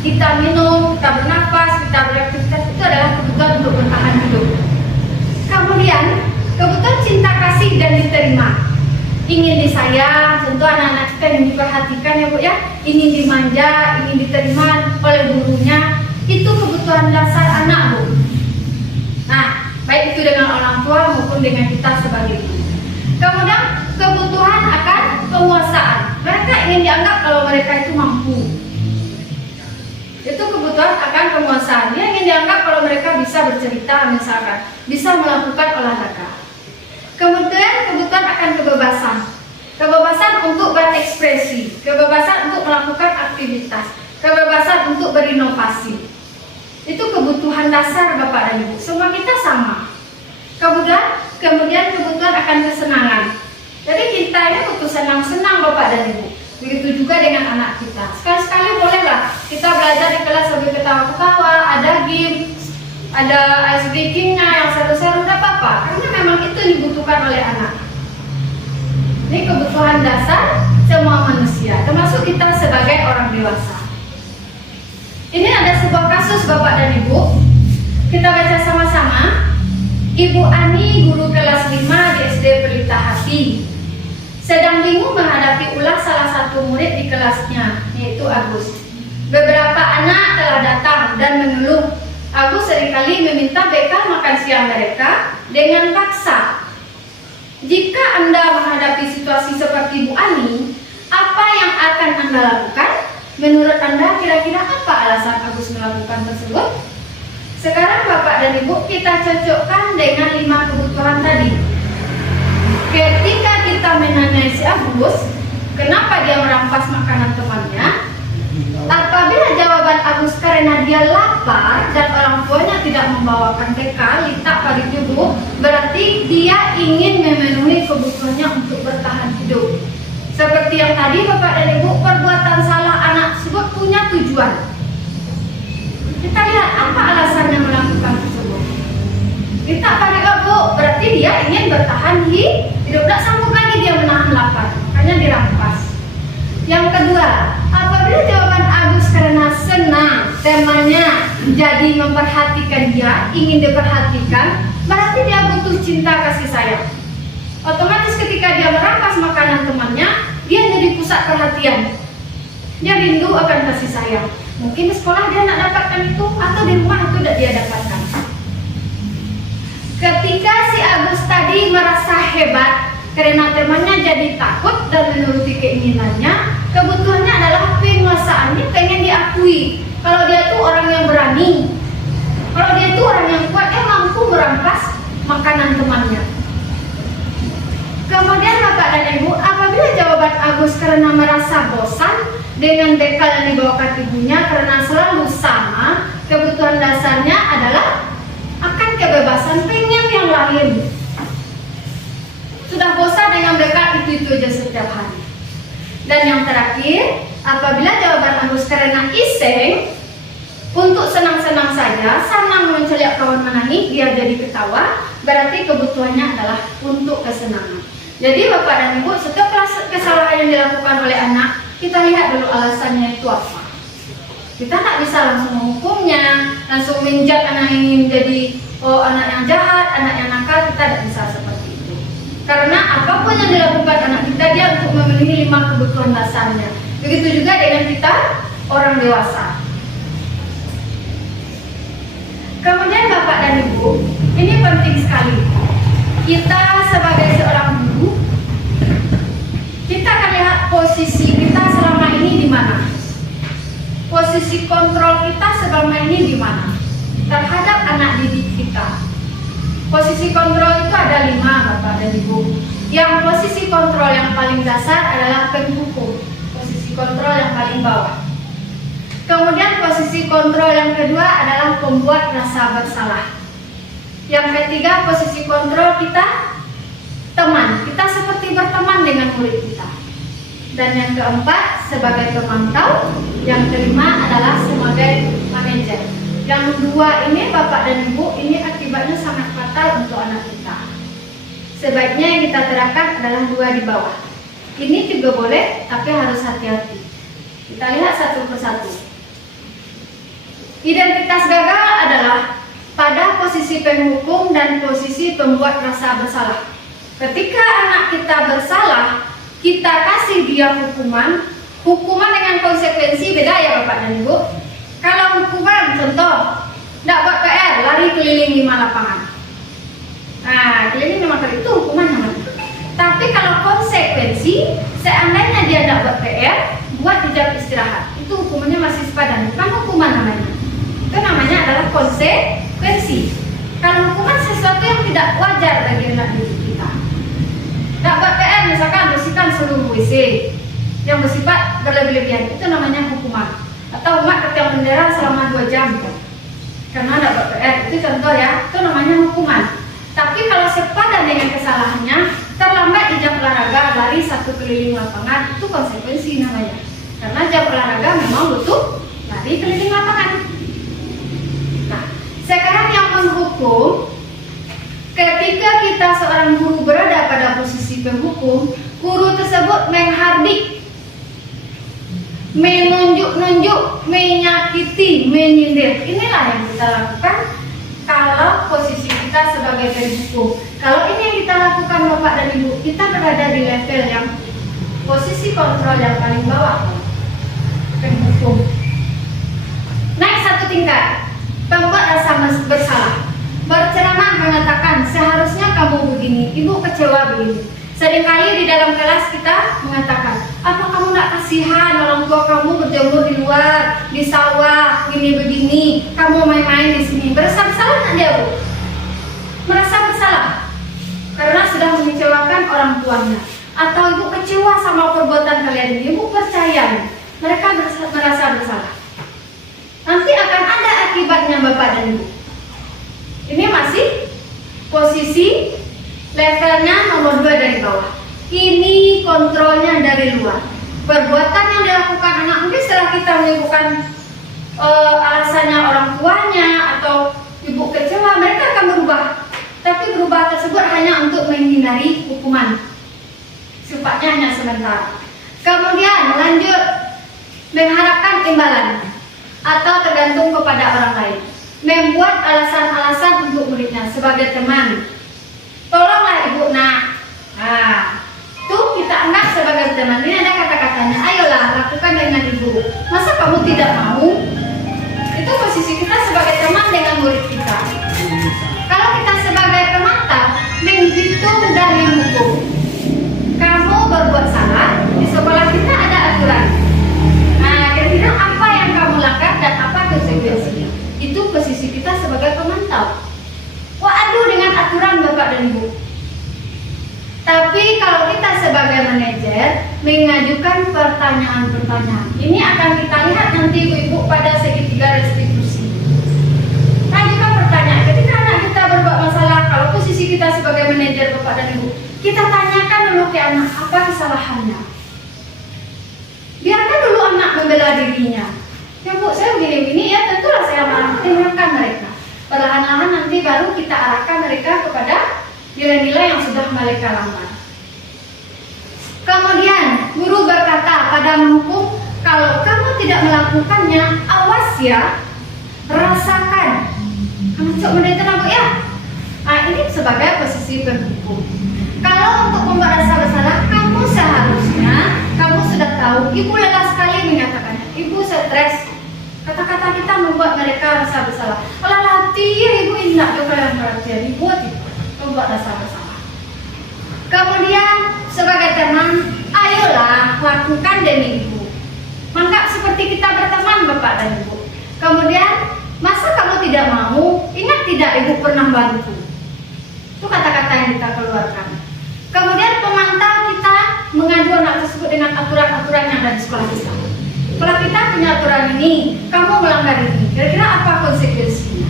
kita minum, kita bernafas, kita beraktivitas, itu adalah kebutuhan untuk bertahan hidup. Kemudian kebutuhan cinta kasih dan diterima. Ingin disayang, tentu anak-anak kita ingin diperhatikan ya Bu ya. Ingin dimanja, ingin diterima oleh gurunya. Itu kebutuhan dasar anak Bu. Nah, baik itu dengan orang tua maupun dengan kita sebagai guru. Kemudian kebutuhan akan penguasaan. Mereka ingin dianggap kalau mereka itu mampu. Itu kebutuhan akan penguasaan. Dia ingin dianggap kalau mereka bisa bercerita misalkan, bisa melakukan olahraga. Kemudian kebutuhan akan kebebasan. Kebebasan untuk berekspresi, kebebasan untuk melakukan aktivitas, kebebasan untuk berinovasi. Itu kebutuhan dasar Bapak dan Ibu. Semua kita sama. Kemudian kebutuhan akan kesenangan. Jadi kita ini butuh senang-senang Bapak dan Ibu. Begitu juga dengan anak kita. Sekali-sekali bolehlah kita belajar di kelas sambil ketawa-ketawa, ada game, ada ice breaking-nya yang seru-seru, tidak apa-apa. Karena memang itu dibutuhkan oleh anak. Ini kebutuhan dasar semua manusia, termasuk kita sebagai orang dewasa. Ini ada sebuah kasus Bapak dan Ibu. Kita baca sama-sama. Ibu Ani, guru kelas 5 di SD Pelita Hati, sedang bingung menghadapi ulah salah satu murid di kelasnya, yaitu Agus. Beberapa anak telah datang dan mengeluh. Agus seringkali meminta bekal makan siang mereka dengan paksa. Jika Anda menghadapi situasi seperti Bu Ani, apa yang akan Anda lakukan? Menurut Anda kira-kira apa alasan Agus melakukan tersebut? Sekarang Bapak dan Ibu kita cocokkan dengan 5 kebutuhan tadi. Ketika kita menanyai si Agus, kenapa dia merampas makanan temannya? Apabila jawaban Agus karena dia lapar dan orang tuanya tidak membawakan bekal, litak pada ibu, berarti dia ingin memenuhi kebutuhannya untuk bertahan hidup. Seperti yang tadi Bapak dan Ibu, perbuatan salah anak tersebut punya tujuan. Kita lihat apa alasannya melakukan tersebut. Kita pada Bu, berarti dia ingin bertahan hidup. Tidak sanggup lagi dia menahan lapar, makanya dirampas. Yang kedua, apabila jawaban Agus karena senang temannya jadi memperhatikan dia, ingin diperhatikan, berarti dia butuh cinta kasih sayang. Otomatis ketika dia merampas makanan temannya, dia jadi pusat perhatian. Dia rindu akan kasih sayang. Mungkin di sekolah dia tidak dapatkan itu, atau di rumah itu tidak dia dapatkan. Ketika si Agus tadi merasa hebat karena temannya jadi takut dan menuruti keinginannya, kebutuhannya adalah penguasaan. Dia pengen diakui kalau dia itu orang yang berani, kalau dia itu orang yang kuat, dia mampu merampas makanan temannya. Kemudian Bapak dan Ibu, apabila jawaban Agus karena merasa bosan dengan bekal yang dibawakan ibunya karena selalu sama, kebutuhan dasarnya adalah akan kebebasan, pengen yang lain. Sudah bosan dengan bekal itu aja setiap hari. Dan yang terakhir, apabila jawaban Agus karena iseng, untuk senang-senang saja, senang menceliak kawan menangis, dia jadi ketawa, berarti kebutuhannya adalah untuk kesenangan. Jadi Bapak dan Ibu, setiap kesalahan yang dilakukan oleh anak, kita lihat dulu alasannya itu apa. Kita tak bisa langsung menghukumnya, langsung menjat anak yang menjadi anak yang jahat, anak yang nakal, kita tidak bisa seperti itu. Karena apapun yang dilakukan anak kita, dia untuk memenuhi 5 kebutuhan dasarnya. Begitu juga dengan kita orang dewasa. Kemudian Bapak dan Ibu, ini penting sekali. Kita sebagai seorang guru, kita akan lihat posisi kita selama ini di mana. Posisi kontrol kita selama ini di mana terhadap anak didik kita. Posisi kontrol itu ada 5 Bapak dan Ibu. Yang posisi kontrol yang paling dasar adalah penghukum. Posisi kontrol yang paling bawah. Kemudian posisi kontrol yang kedua adalah pembuat rasa bersalah. Yang ketiga posisi kontrol kita teman. Kita seperti berteman dengan murid kita. Dan yang keempat sebagai pemantau. Yang kelima adalah sebagai manajer. Yang 2 ini Bapak dan Ibu, ini akibatnya sangat fatal untuk anak kita. Sebaiknya yang kita terapkan adalah 2 di bawah. Ini juga boleh, tapi harus hati-hati. Kita lihat satu persatu. Identitas gagal adalah pada posisi penghukum dan posisi pembuat rasa bersalah. Ketika anak kita bersalah, kita kasih dia hukuman. Hukuman dengan konsekuensi beda ya Bapak dan Ibu. Kalau hukuman, contoh, tidak buat PR, lari keliling 5 lapangan. Nah, keliling 5 kali itu hukuman namanya. Tapi kalau konsekuensi, seandainya dia tidak buat PR, buat di jam istirahat, itu hukumannya masih sepadan, bukan hukuman namanya. Itu namanya adalah konsekuensi. Kalau hukuman sesuatu yang tidak wajar bagi anak didik kita. Tidak buat PR, misalkan bersihkan seluruh WC yang bersifat berlebih-lebihan, itu namanya hukuman. Atau umat ketiang bendera selama 2 jam karena tidak buat PR, itu contoh ya, itu namanya hukuman. Tapi kalau sepadan dengan kesalahannya, terlambat di jam olahraga, lari 1 keliling lapangan, itu konsekuensi namanya. Karena jam olahraga memang butuh lari keliling lapangan. Nah, sekarang yang menghukum, ketika kita seorang guru berada pada posisi penghukum, guru tersebut menghardik, menunjuk-nunjuk, menyakiti, menyindir. Inilah yang kita lakukan kalau posisi kita sebagai penghukum. Kalau ini yang kita lakukan Bapak dan Ibu, kita berada di level yang posisi kontrol yang paling bawah, penghukum. Naik 1 tingkat, pembuat rasa bersalah. Berceramah mengatakan, seharusnya kamu begini, ibu kecewa begini. Seringkali di dalam kelas kita mengatakan, apa kamu tidak kasihan orang tua kamu berjemur di luar, di sawah, gini begini, kamu main-main di sini. Berasa bersalah nggak dia, Bu? Merasa bersalah karena sudah mengecewakan orang tuanya. Atau ibu kecewa sama perbuatan kalian ini, ibu percaya mereka merasa bersalah. Nanti akan ada akibatnya Bapak dan Ibu. Ini masih posisi levelnya nomor 2 dari bawah. Ini kontrolnya dari luar. Perbuatan yang dilakukan anak, mungkin setelah kita menyebutkan alasannya orang tuanya atau ibu kecewa, mereka akan berubah. Tapi berubah tersebut hanya untuk menghindari hukuman. Sifatnya hanya sementara. Kemudian lanjut mengharapkan imbalan atau tergantung kepada orang lain. Membuat alasan-alasan untuk muridnya sebagai teman. Tolonglah ibu nak. Nah, itu kita anggap sebagai teman. Ini ada kata-katanya. Ayolah lakukan dengan ibu. Masa kamu tidak mau? Itu posisi kita sebagai teman dengan murid kita. Kalau kita sebagai pemantau, menghitung dan menghukum. Kamu berbuat salah, di sekolah kita ada aturan. Nah, kira-kira apa yang kamu lakukan dan apa konsekuensinya? Itu posisi kita sebagai pemantau. Waduh, dengan aturan Bapak dan Ibu. Tapi kalau kita sebagai manajer mengajukan pertanyaan-pertanyaan, ini akan kita lihat nanti Ibu-Ibu pada segitiga restitusi. Ajukan pertanyaan. Ketika anak kita berbuat masalah, kalau posisi kita sebagai manajer Bapak dan Ibu, kita tanyakan dulu ke anak apa kesalahannya. Biarkan dulu anak membela dirinya. Ya Bu, saya begini-begini, ya tentulah saya mendengarkan mereka. Perlahan-lahan nanti baru kita arahkan mereka kepada nilai-nilai yang sudah mereka lamar. Kemudian guru berkata pada menghukum, kalau kamu tidak melakukannya, awas ya, rasakan. Masuk mendekat Bu ya. Nah, ini sebagai posisi penghukum. Kalau untuk membuat rasa bersalah, kamu seharusnya, kamu sudah tahu, ibu lelah sekali mengatakannya, ibu stres. Kata-kata kita membuat mereka rasa bersalah. Alah latih ibu indah juga yang perhatian ibu membuat rasa bersalah. Kemudian sebagai teman, ayolah lakukan demi ibu. Maka seperti kita berteman bapak dan ibu. Kemudian masa kamu tidak mau? Ingat tidak ibu pernah bantu? Itu kata-kata yang kita keluarkan. Kemudian pemantau kita mengadu anak tersebut dengan aturan-aturan yang ada di sekolah kita. Kalau kita punya aturan ini, kamu melanggar ini, kira-kira apa konsekuensinya?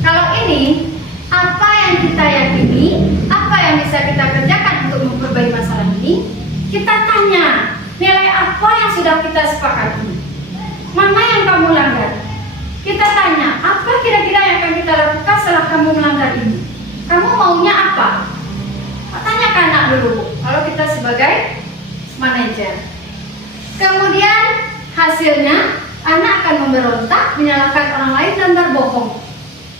Kalau ini, apa yang kita yakini, apa yang bisa kita kerjakan untuk memperbaiki masalah ini, kita tanya, nilai apa yang sudah kita sepakati? Mana yang kamu langgar? Kita tanya, apa kira-kira yang akan kita lakukan setelah kamu melanggar ini? Kamu maunya apa? Tanya ke anak dulu, kalau kita sebagai manajer. Kemudian hasilnya, anak akan memberontak, menyalahkan orang lain dan berbohong.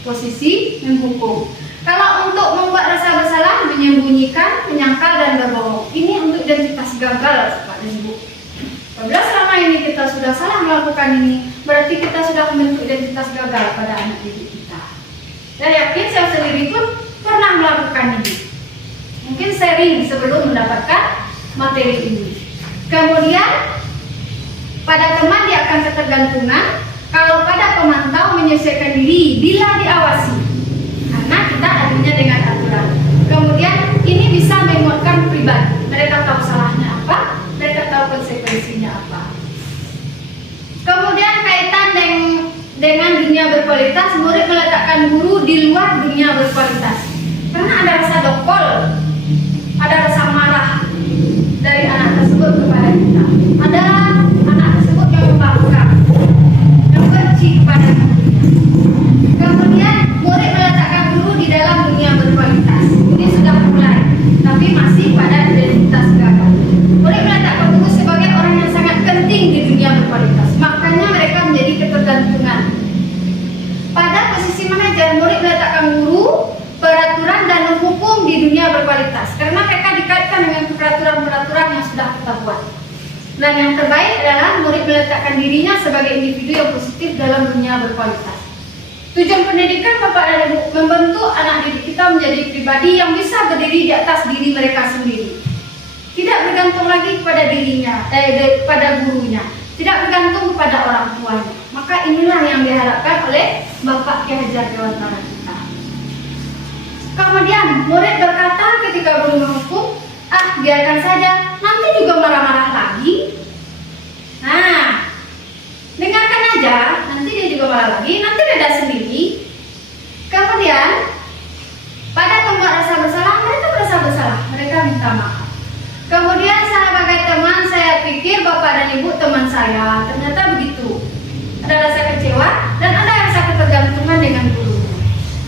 Posisi menghukum. Kalau untuk membuat rasa bersalah, menyembunyikan, menyangkal dan berbohong. Ini untuk identitas gagal, Pak dan Ibu. Apabila selama ini kita sudah salah melakukan ini, berarti kita sudah membentuk identitas gagal pada anak didik kita. Dan yakin saya sendiri pun pernah melakukan ini. Mungkin sharing sebelum mendapatkan materi ini. Kemudian pada teman dia akan ketergantungan. Kalau pada pemantau menyesuaikan diri bila diawasi, karena kita adanya dengan aturan. Kemudian ini bisa menguatkan pribadi. Mereka tahu salahnya apa, mereka tahu konsekuensinya apa. Kemudian kaitan dengan dunia berkualitas, murid meletakkan guru di luar dunia berkualitas. Karena ada rasa dongkol, ada rasa marah dari anak tersebut kepada kita. Ada anak tersebut yang membangkang, yang benci kepada gurunya. Kemudian murid meletakkan guru di dalam dunia berkualitas. Ini sudah mulai, tapi masih pada identitas gagal. Murid meletakkan guru sebagai orang yang sangat penting di dunia berkualitas. Makanya mereka menjadi ketergantungan. Pada posisi manajer, murid meletakkan guru, peraturan dan menghukum di dunia berkualitas, karena mereka dikaitkan dengan peraturan-peraturan yang sudah kita buat. Dan yang terbaik adalah murid meletakkan dirinya sebagai individu yang positif dalam dunia berkualitas. Tujuan pendidikan Bapak dan Ibu membentuk anak didik kita menjadi pribadi yang bisa berdiri di atas diri mereka sendiri. Tidak bergantung lagi kepada dirinya, kepada gurunya, tidak bergantung kepada orang tuanya. Maka inilah yang diharapkan oleh Bapak Ki Hajar Dewantara kita. Kemudian murid berkata ketika guru menghukum, biarkan saja, nanti juga marah-marah lagi. Nah, dengarkan aja, nanti dia juga marah lagi, nanti reda sendiri. Kemudian pada pembuat rasa bersalah, mereka merasa bersalah, mereka minta maaf. Kemudian saya sebagai teman, saya pikir Bapak dan Ibu teman saya, ternyata begitu. Ada rasa kecewa dan ada rasa ketergantungan dengan guru.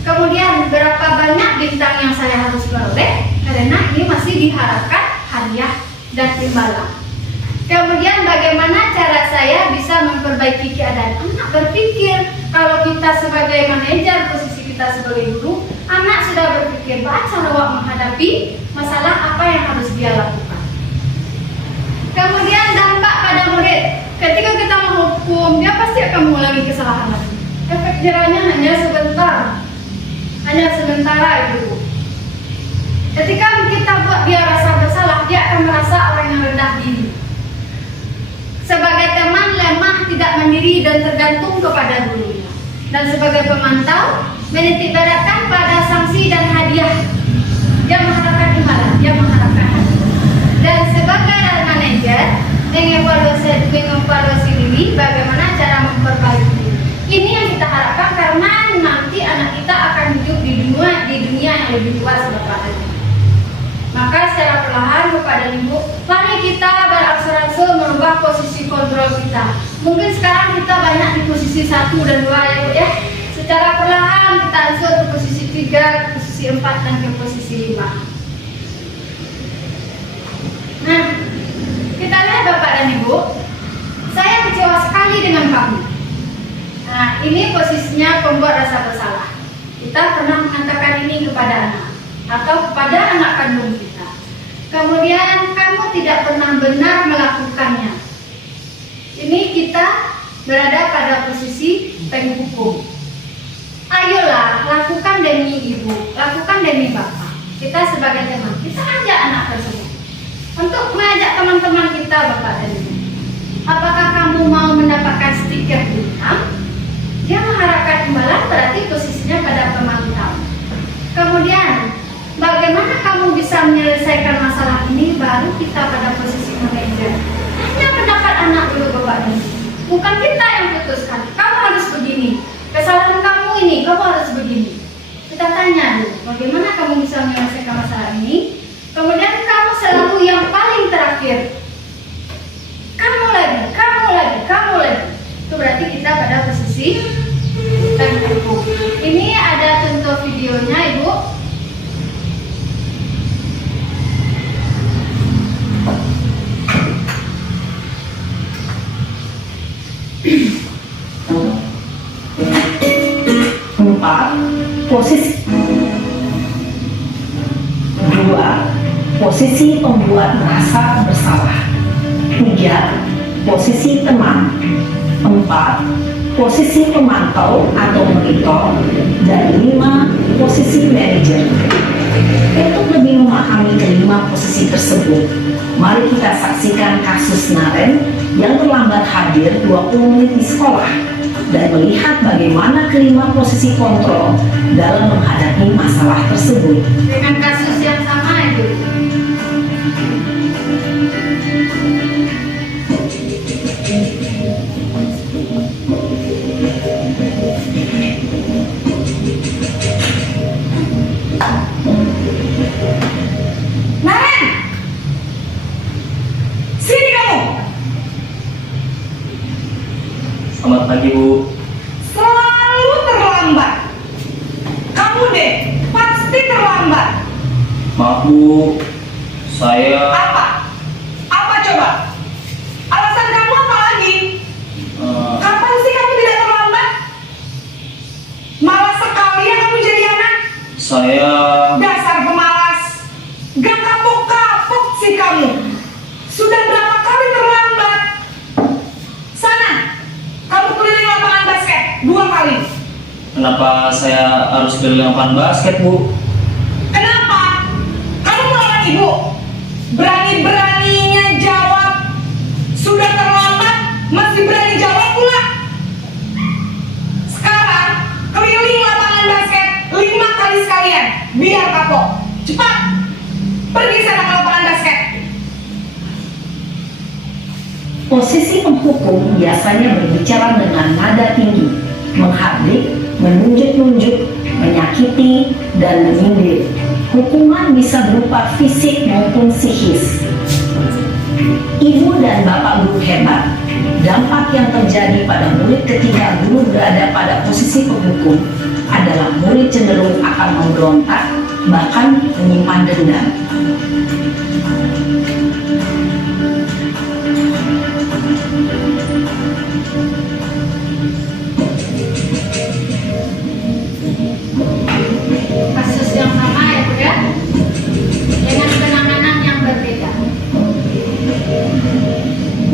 Kemudian berapa banyak bintang yang saya harus peroleh, karena ini masih diharapkan hadiah dan imbalan. Kemudian bagaimana cara saya bisa memperbaiki keadaan anak? Berpikir kalau kita sebagai manajer, posisi kita sebagai guru, anak sudah berpikir cara menghadapi masalah apa yang harus dia lakukan. Kemudian dampak pada murid, ketika kita menghukum, dia pasti akan mengulangi kesalahan lagi. Efek jerahnya hanya sementara itu. Ketika kita buat dia rasa bersalah, dia akan merasa orang yang rendah diri. Sebagai teman lemah, tidak mandiri dan tergantung kepada gurunya. Dan sebagai pemantau, menitik beratkan pada sanksi dan hadiah. Dia mengharapkan imbalan, dia mengharapkan hadiah. Dan sebagai manajer, mengevaluasi diri, bagaimana cara memperbaiki diri. Ini yang kita harapkan karena nanti anak kita akan hidup di dunia yang lebih luas Bapak. Maka secara perlahan Bapak dan Ibu, mari kita berangsur-angsur merubah posisi kontrol kita. Mungkin sekarang kita banyak di posisi 1 dan 2 ya Bu ya. Secara perlahan kita angsur ke posisi 3, ke posisi 4 dan ke posisi 5. Nah, kita lihat Bapak dan Ibu, saya kecewa sekali dengan kamu. Nah, ini posisinya pembuat rasa bersalah. Kita pernah mengatakan ini kepada anak atau kepada anak kandung kita. Kemudian kamu tidak pernah benar melakukannya. Ini kita berada pada posisi penghukum. Ayolah, lakukan demi ibu, lakukan demi bapak. Kita sebagai teman, kita ajak anak tersebut untuk mengajak teman-teman kita, bapak dan ibu. Apakah kamu mau mendapatkan stiker bintang? Dia mengharapkan imbalan, berarti posisinya pada pemantau. Kemudian, bagaimana kamu bisa menyelesaikan masalah ini? Baru kita pada posisi manajer. Hanya pendapat anak dulu, bapak dan ibu. Bukan kita yang putuskan. Kamu harus begini. Kesalahan kamu ini, kamu harus begini. Kita tanya dulu, bagaimana kamu bisa menyelesaikan masalah ini? Kemudian kamu selalu yang paling terakhir. Kamu lagi, kamu lagi, kamu lagi. Itu berarti kita pada posisi penghukum. Ini ada contoh videonya, Ibu. Posisi pembuat merasa bersalah. 3. Posisi teman. 4. Posisi pemantau atau monitor. Dan 5. Posisi manajer. Untuk lebih memahami kelima posisi tersebut, mari kita saksikan kasus Naren yang terlambat hadir 20 menit di sekolah dan melihat bagaimana kelima posisi kontrol dalam menghadapi masalah tersebut. Dengan kasus yang sama, Ibu. Naren! Sini kamu! Selamat pagi, Bu. Selalu terlambat. Kamu deh, pasti terlambat. Maaf, Bu. Saya Apa? Apa coba? Alasan kamu apa lagi? Kapan sih kamu tidak terlambat? Malas sekali ya kamu jadi anak. saya Dasar pemalas. Gak kapok-kapok sih kamu. Sudah berapa kali terlambat? Sana, kamu keliling lapangan basket 2 kali. kenapa saya harus keliling lapangan basket, Bu? Kenapa? Kamu melawan ibu. Berani-beraninya jawab. Sudah terlambat, masih berani jawab pula. Sekarang, keliling lapangan basket 5 kali sekalian. Biar kapok. Cepat. Pergi sana ke lapangan basket. Posisi penghukum biasanya berbicara dengan nada tinggi, menghardik, menunjuk-nunjuk, menyakiti, dan menyindir. Hukuman bisa berupa fisik maupun psikis. Ibu dan bapak guru hebat. Dampak yang terjadi pada murid ketika guru berada pada posisi penghukum adalah murid cenderung akan memberontak, bahkan menyimpan dendam. Kasus yang sama, ya, Bu, ya. Dengan penanganan yang berbeda.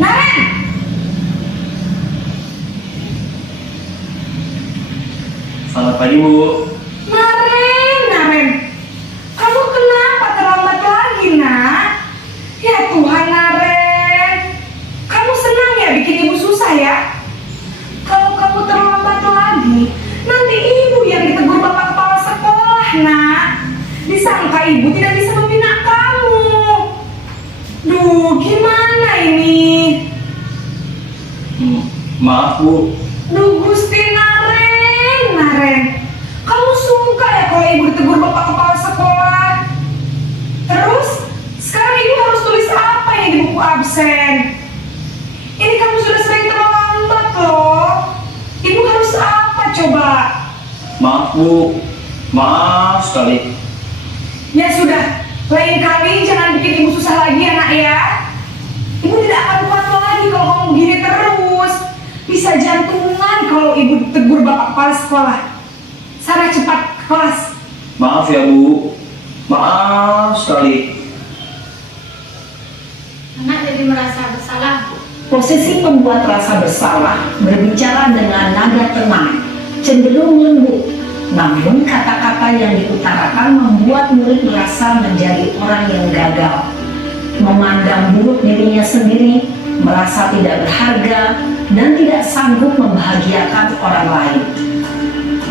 Naren! Selamat pagi, Bu. Naren. Kamu kenapa terlambat lagi, nak? Ya Tuhan, Naren. Kamu senang ya bikin ibu susah ya? Kalau kamu terlambat lagi, nanti ibu yang ditegur bapak kepala sekolah, nak. Disangka ibu tidak bisa membina kamu. Duh, gimana ini? Maaf, Bu. Duh, Gusti Naren. Kamu suka ya kalau ibu ditegur bapak kepala sekolah? Terus, sekarang ibu harus tulis apa ini di buku absen? Ini kamu sudah sering terlambat loh. Ibu harus apa coba? Maaf, Bu. Maaf sekali. Ya sudah, lain kali jangan bikin ibu susah lagi ya, nak ya. Ibu tidak akan kuat lagi kalau kamu begini terus. Bisa jantungan kalau ibu ditegur bapak kepala sekolah. Sana cepat ke kelas. Maaf ya, Bu. Maaf sekali. Anak jadi merasa bersalah, Bu. Posisi pembuat rasa bersalah berbicara dengan nada tenang, cenderung lembut, namun kata-kata yang diutarakan membuat murid merasa menjadi orang yang gagal, memandang buruk dirinya sendiri, merasa tidak berharga, dan tidak sanggup membahagiakan orang lain.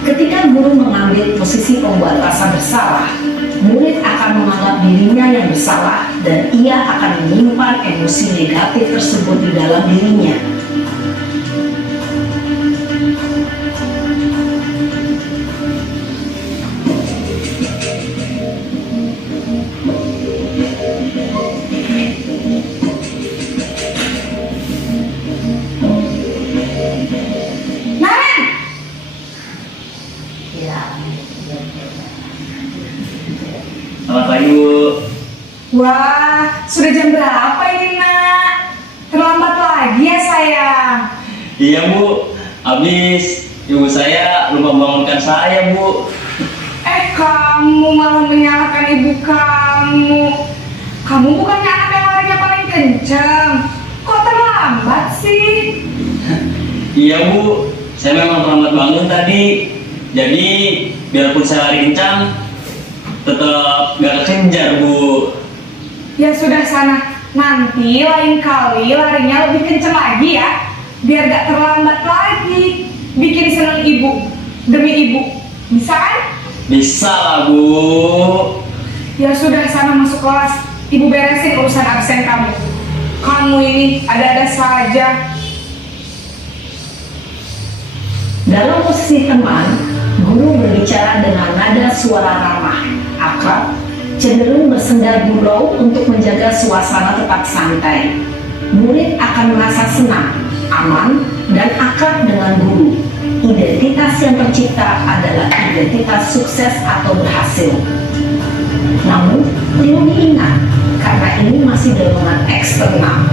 Ketika guru mengambil posisi pembuat rasa bersalah, murid akan menganggap dirinya yang bersalah dan ia akan menyimpan emosi negatif tersebut di dalam dirinya. Selamat pagi, Bu. Wah, sudah jam berapa ini, Nak? Terlambat lagi ya, sayang. Iya, Bu. Habis ibu saya lupa bangunkan saya, Bu. Kamu malah menyalahkan ibu kamu. Kamu bukannya anak yang larinya paling kencang. Kok terlambat sih? Iya, Bu. Saya memang terlambat bangun tadi. Jadi, biarpun saya lari kencang, tetap gak kekejar, Bu. Ya sudah sana, nanti lain kali larinya lebih kencang lagi ya, biar gak terlambat lagi. Bikin senang ibu, demi ibu, bisa kan? Bisa lah, Bu. Ya sudah sana masuk kelas, ibu beresin urusan absen kamu. Kamu ini ada-ada saja. Dalam posisi teman, guru berbicara dengan nada suara ramah, akrab, cenderung bersenda gurau untuk menjaga suasana tetap santai. Murid akan merasa senang, aman, dan akrab dengan guru. Identitas yang tercipta adalah identitas sukses atau berhasil. Namun, perlu diingat, karena ini masih dorongan eksternal,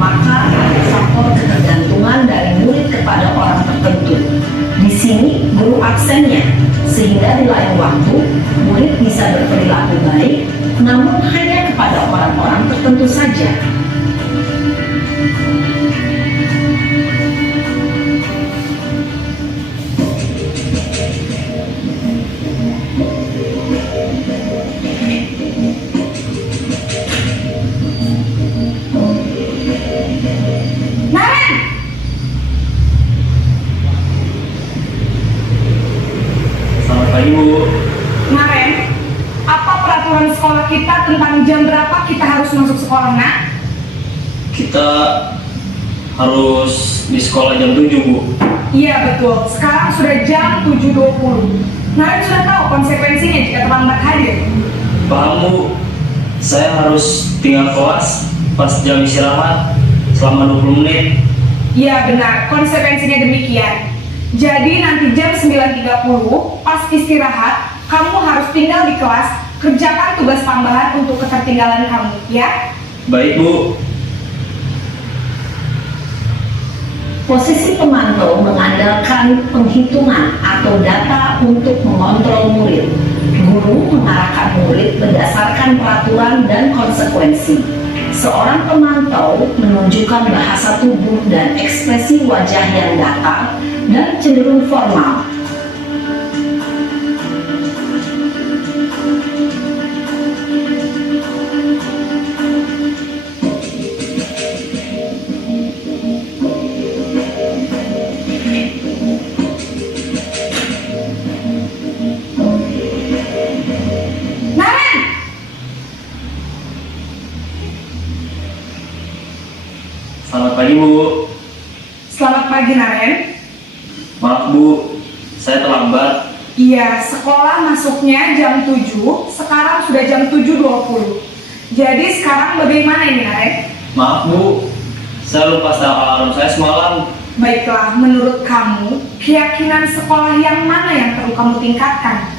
maka ada faktor ketergantungan dari murid kepada orang tertentu. Di sini guru absennya, sehingga di lain waktu murid bisa berperilaku baik, namun hanya kepada orang-orang tertentu saja. Selamat pagi, Bu. Kemarin, apa peraturan sekolah kita tentang jam berapa kita harus masuk sekolah, Nak? Kita harus di sekolah jam 7, Bu. Iya betul, sekarang sudah jam 7.20. Naren sudah tahu konsekuensinya jika terlambat hadir. Paham, Bu. Saya harus tinggal kelas pas jam istirahat selama 20 menit. Iya benar, konsekuensinya demikian. Jadi nanti jam 9.30 pas istirahat, kamu harus tinggal di kelas, kerjakan tugas tambahan untuk ketertinggalan kamu, ya? Baik, Bu. Posisi pemantau mengandalkan penghitungan atau data untuk mengontrol murid. Guru mengarahkan murid berdasarkan peraturan dan konsekuensi. Seorang pemantau menunjukkan bahasa tubuh dan ekspresi wajah yang datar dan cenderung formal. Naren! Selamat pagi, Bu. Selamat pagi, Naren. Maaf, Bu. Saya terlambat. Iya, sekolah masuknya jam 7, sekarang sudah jam 7.20. Jadi sekarang bagaimana ini, Naren? Maaf, Bu. Saya lupa setel alarm saya semalam. Baiklah, menurut kamu, keyakinan sekolah yang mana yang perlu kamu tingkatkan?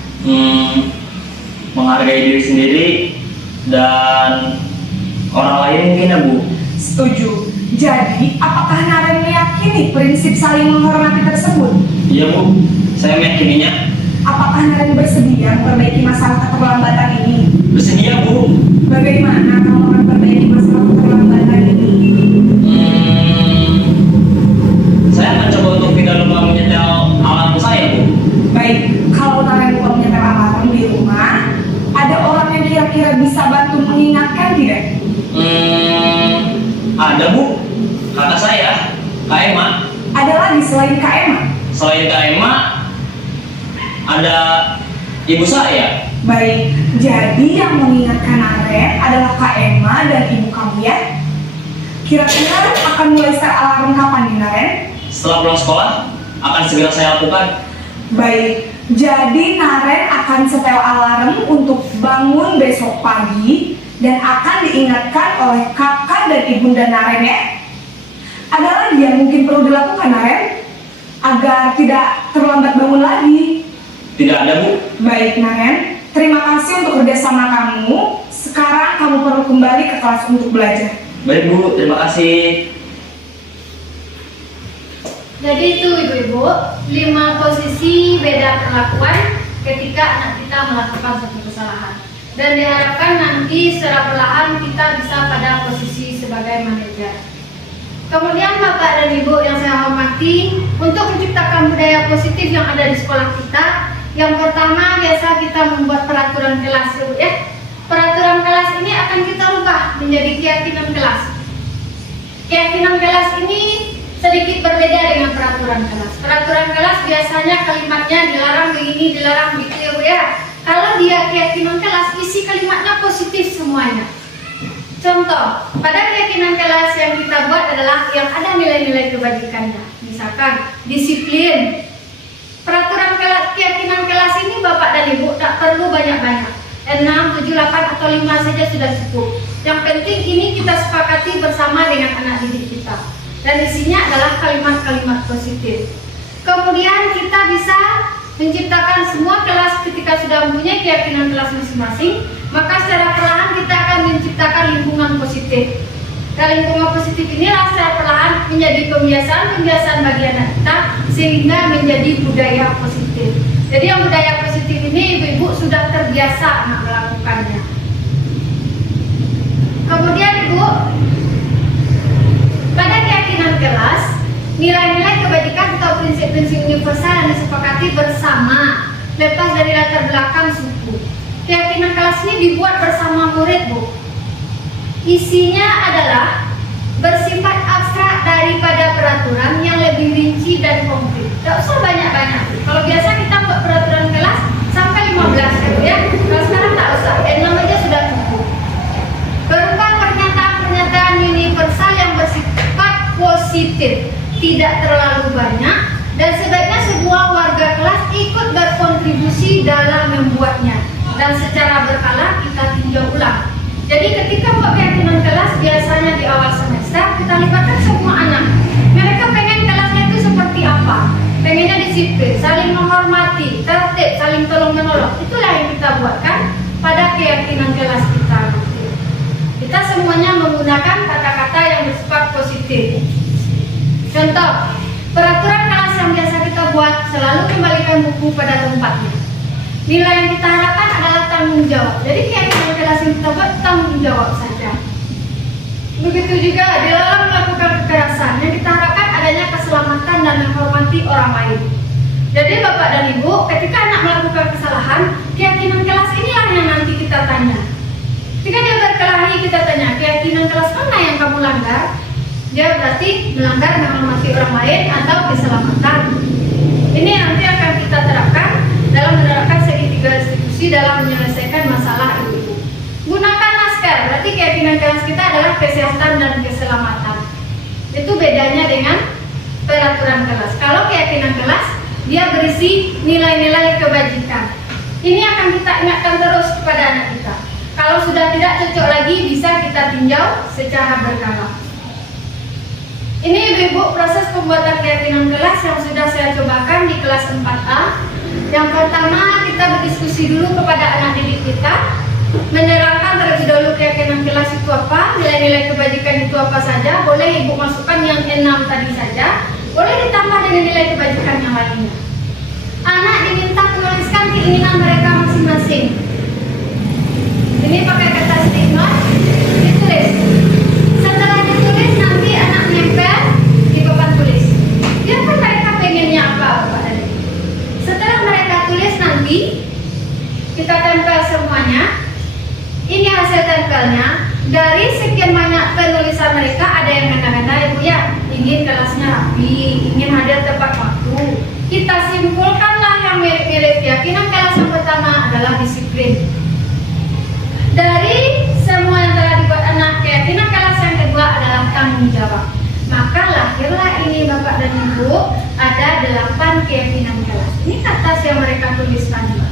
Menghargai diri sendiri dan orang lain mungkin, ya, Bu. Setuju. Jadi, apakah Naren meyakini prinsip saling menghormati tersebut? Iya, Bu. Saya meyakininya. Apakah Naren bersedia memperbaiki masalah keterlambatan ini? Bersedia, Bu. Bagaimana kamu akan memperbaiki masalah keterlambatan ini? kira-kira bisa bantu mengingatkan tidak? Ada Bu, kakak saya, Kak Emma. Ada lagi selain Kak Emma? Selain Kak Emma, ada ibu saya. Baik, jadi yang mengingatkan Naren adalah Kak Emma dan ibu kamu ya? Kira-kira akan mulai start alarm kapan nih Naren? Setelah pulang sekolah, akan segera saya lakukan. Baik, jadi Naren akan setel alarm untuk bangun besok pagi dan akan diingatkan oleh kakak dan ibunda Naren ya. Ada lagi yang mungkin perlu dilakukan Naren agar tidak terlambat bangun lagi? Tidak ada Bu. Baik Naren, terima kasih untuk kerjasama kamu. Sekarang kamu perlu kembali ke kelas untuk belajar. Baik Bu, terima kasih. Jadi itu ibu-ibu, 5 posisi beda perlakuan ketika anak kita melakukan suatu kesalahan. Dan diharapkan nanti secara perlahan kita bisa pada posisi sebagai manajer. Kemudian Bapak dan Ibu yang saya hormati, untuk menciptakan budaya positif yang ada di sekolah kita, yang pertama biasa kita membuat peraturan kelas ya. Peraturan kelas ini akan kita rubah menjadi keyakinan kelas. Keyakinan kelas ini sedikit berbeda dengan peraturan kelas. Peraturan kelas biasanya kalimatnya dilarang begini, dilarang begitu ya. Kalau dia keyakinan kelas, isi kalimatnya positif semuanya. Contoh, pada keyakinan kelas yang kita buat adalah yang ada nilai-nilai kebajikannya. Misalkan disiplin. Peraturan kelas, keyakinan kelas ini Bapak dan Ibu tak perlu banyak-banyak. 6, 7, 8 atau 5 saja sudah cukup. Yang penting ini kita sepakati bersama dengan anak didik kita. Dan isinya adalah kalimat-kalimat positif. Kemudian kita bisa menciptakan semua kelas ketika sudah mempunyai keyakinan kelas masing-masing, maka secara perlahan kita akan menciptakan lingkungan positif. Dan lingkungan positif inilah secara perlahan menjadi kebiasaan-kebiasaan bagi anak kita sehingga menjadi budaya positif. Jadi yang budaya positif ini ibu-ibu sudah terbiasa anak melakukannya. Kemudian Ibu, pada keyakinan kelas, nilai-nilai kebajikan atau prinsip-prinsip universal yang disepakati bersama, lepas dari latar belakang suku. Keyakinan kelas ini dibuat bersama murid Bu. Isinya adalah bersifat abstrak daripada peraturan yang lebih rinci dan konkret. Tidak usah banyak-banyak. Kalau biasa kita buat peraturan kelas sampai 15 ya. Kalau sekarang tak usah, 6 aja sudah cukup. Berupa pernyataan-pernyataan universal yang bersifat positif, tidak terlalu banyak, dan sebaiknya semua warga kelas ikut berkontribusi dalam membuatnya. Dan secara berkala kita tinjau ulang. Jadi ketika buat keyakinan kelas biasanya di awal semester kita libatkan semua anak. Mereka pengen kelasnya itu seperti apa? Pengennya disiplin, saling menghormati, tertib, saling tolong menolong. Itulah yang kita buatkan pada keyakinan kelas kita. Kita semuanya menggunakan kata-kata yang bersifat positif. Contoh, peraturan kelas yang biasa kita buat selalu kembalikan buku pada tempatnya. Nilai yang kita harapkan adalah tanggung jawab. Jadi keyakinan kelas yang kita buat tanggung jawab saja. Begitu juga di dalam melakukan kekerasan yang kita harapkan adanya keselamatan dan menghormati orang lain. Jadi Bapak dan Ibu, ketika anak melakukan kesalahan, keyakinan kelas inilah yang nanti kita tanya. Ketika dia berkelahi, kita tanya, keyakinan kelas mana yang kamu langgar? Dia berarti melanggar menghormati orang lain atau keselamatan. Ini nanti akan kita terapkan dalam menerapkan segitiga restitusi dalam menyelesaikan masalah itu. Gunakan masker, berarti keyakinan kelas kita adalah kesehatan dan keselamatan. Itu bedanya dengan peraturan kelas. Kalau keyakinan kelas, dia berisi nilai-nilai kebajikan. Ini akan kita ingatkan terus kepada anak kita. Kalau sudah tidak cocok lagi, bisa kita tinjau secara berkala. Ini ibu-ibu proses pembuatan keyakinan kelas yang sudah saya cobakan di kelas 4A. Yang pertama, kita berdiskusi dulu kepada anak didik kita, menerangkan terlebih dahulu keyakinan kelas itu apa, nilai-nilai kebajikan itu apa saja. Boleh ibu masukkan yang 6 tadi saja, boleh ditambah dengan nilai kebajikan yang lainnya. Anak diminta menuliskan keinginan mereka masing-masing. Ini pakai kata statement, ditulis. Setelah ditulis nanti anak nempel di papan tulis. Biarkan mereka pengennya apa Bapak dan Ibu. Setelah mereka tulis nanti kita tempel semuanya. tempelnya, dari sekian banyak penulisan mereka ada yang kata-kata Ibu ya, ingin kelasnya rapi, ingin hadir tepat waktu. Kita simpulkanlah yang mirip-mirip. Keyakinan kelas yang pertama adalah disiplin. Dari semua yang telah dibuat anak, keyakinan kelas yang kedua adalah tanggung jawab. Maka lahirlah ini Bapak dan Ibu, ada 8 keyakinan kelas. Ini kertas yang mereka tuliskan juga.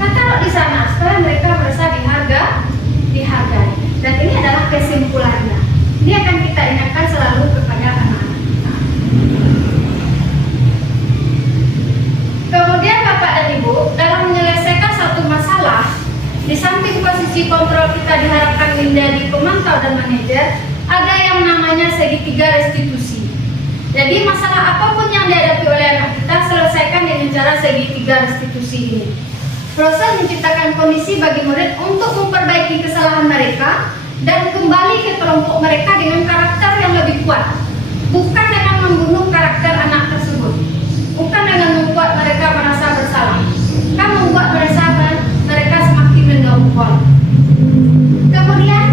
Taruh di sana supaya mereka merasa dihargai. Dan ini adalah kesimpulannya. Ini akan kita ingatkan selalu kepada anak-anak kita. Kemudian Bapak dan Ibu, dalam menyelesaikan satu masalah, di samping posisi kontrol kita diharapkan menjadi pemantau dan manajer, ada yang namanya segitiga restitusi. Jadi masalah apapun yang dihadapi oleh anak kita, selesaikan dengan cara segitiga restitusi ini. Proses menciptakan kondisi bagi murid untuk memperbaiki kesalahan mereka dan kembali ke kelompok mereka dengan karakter yang lebih kuat, bukan dengan membunuh karakter anak tersebut, bukan dengan membuat mereka merasa bersalah, kan membuat mereka semakin mendongkol. Kemudian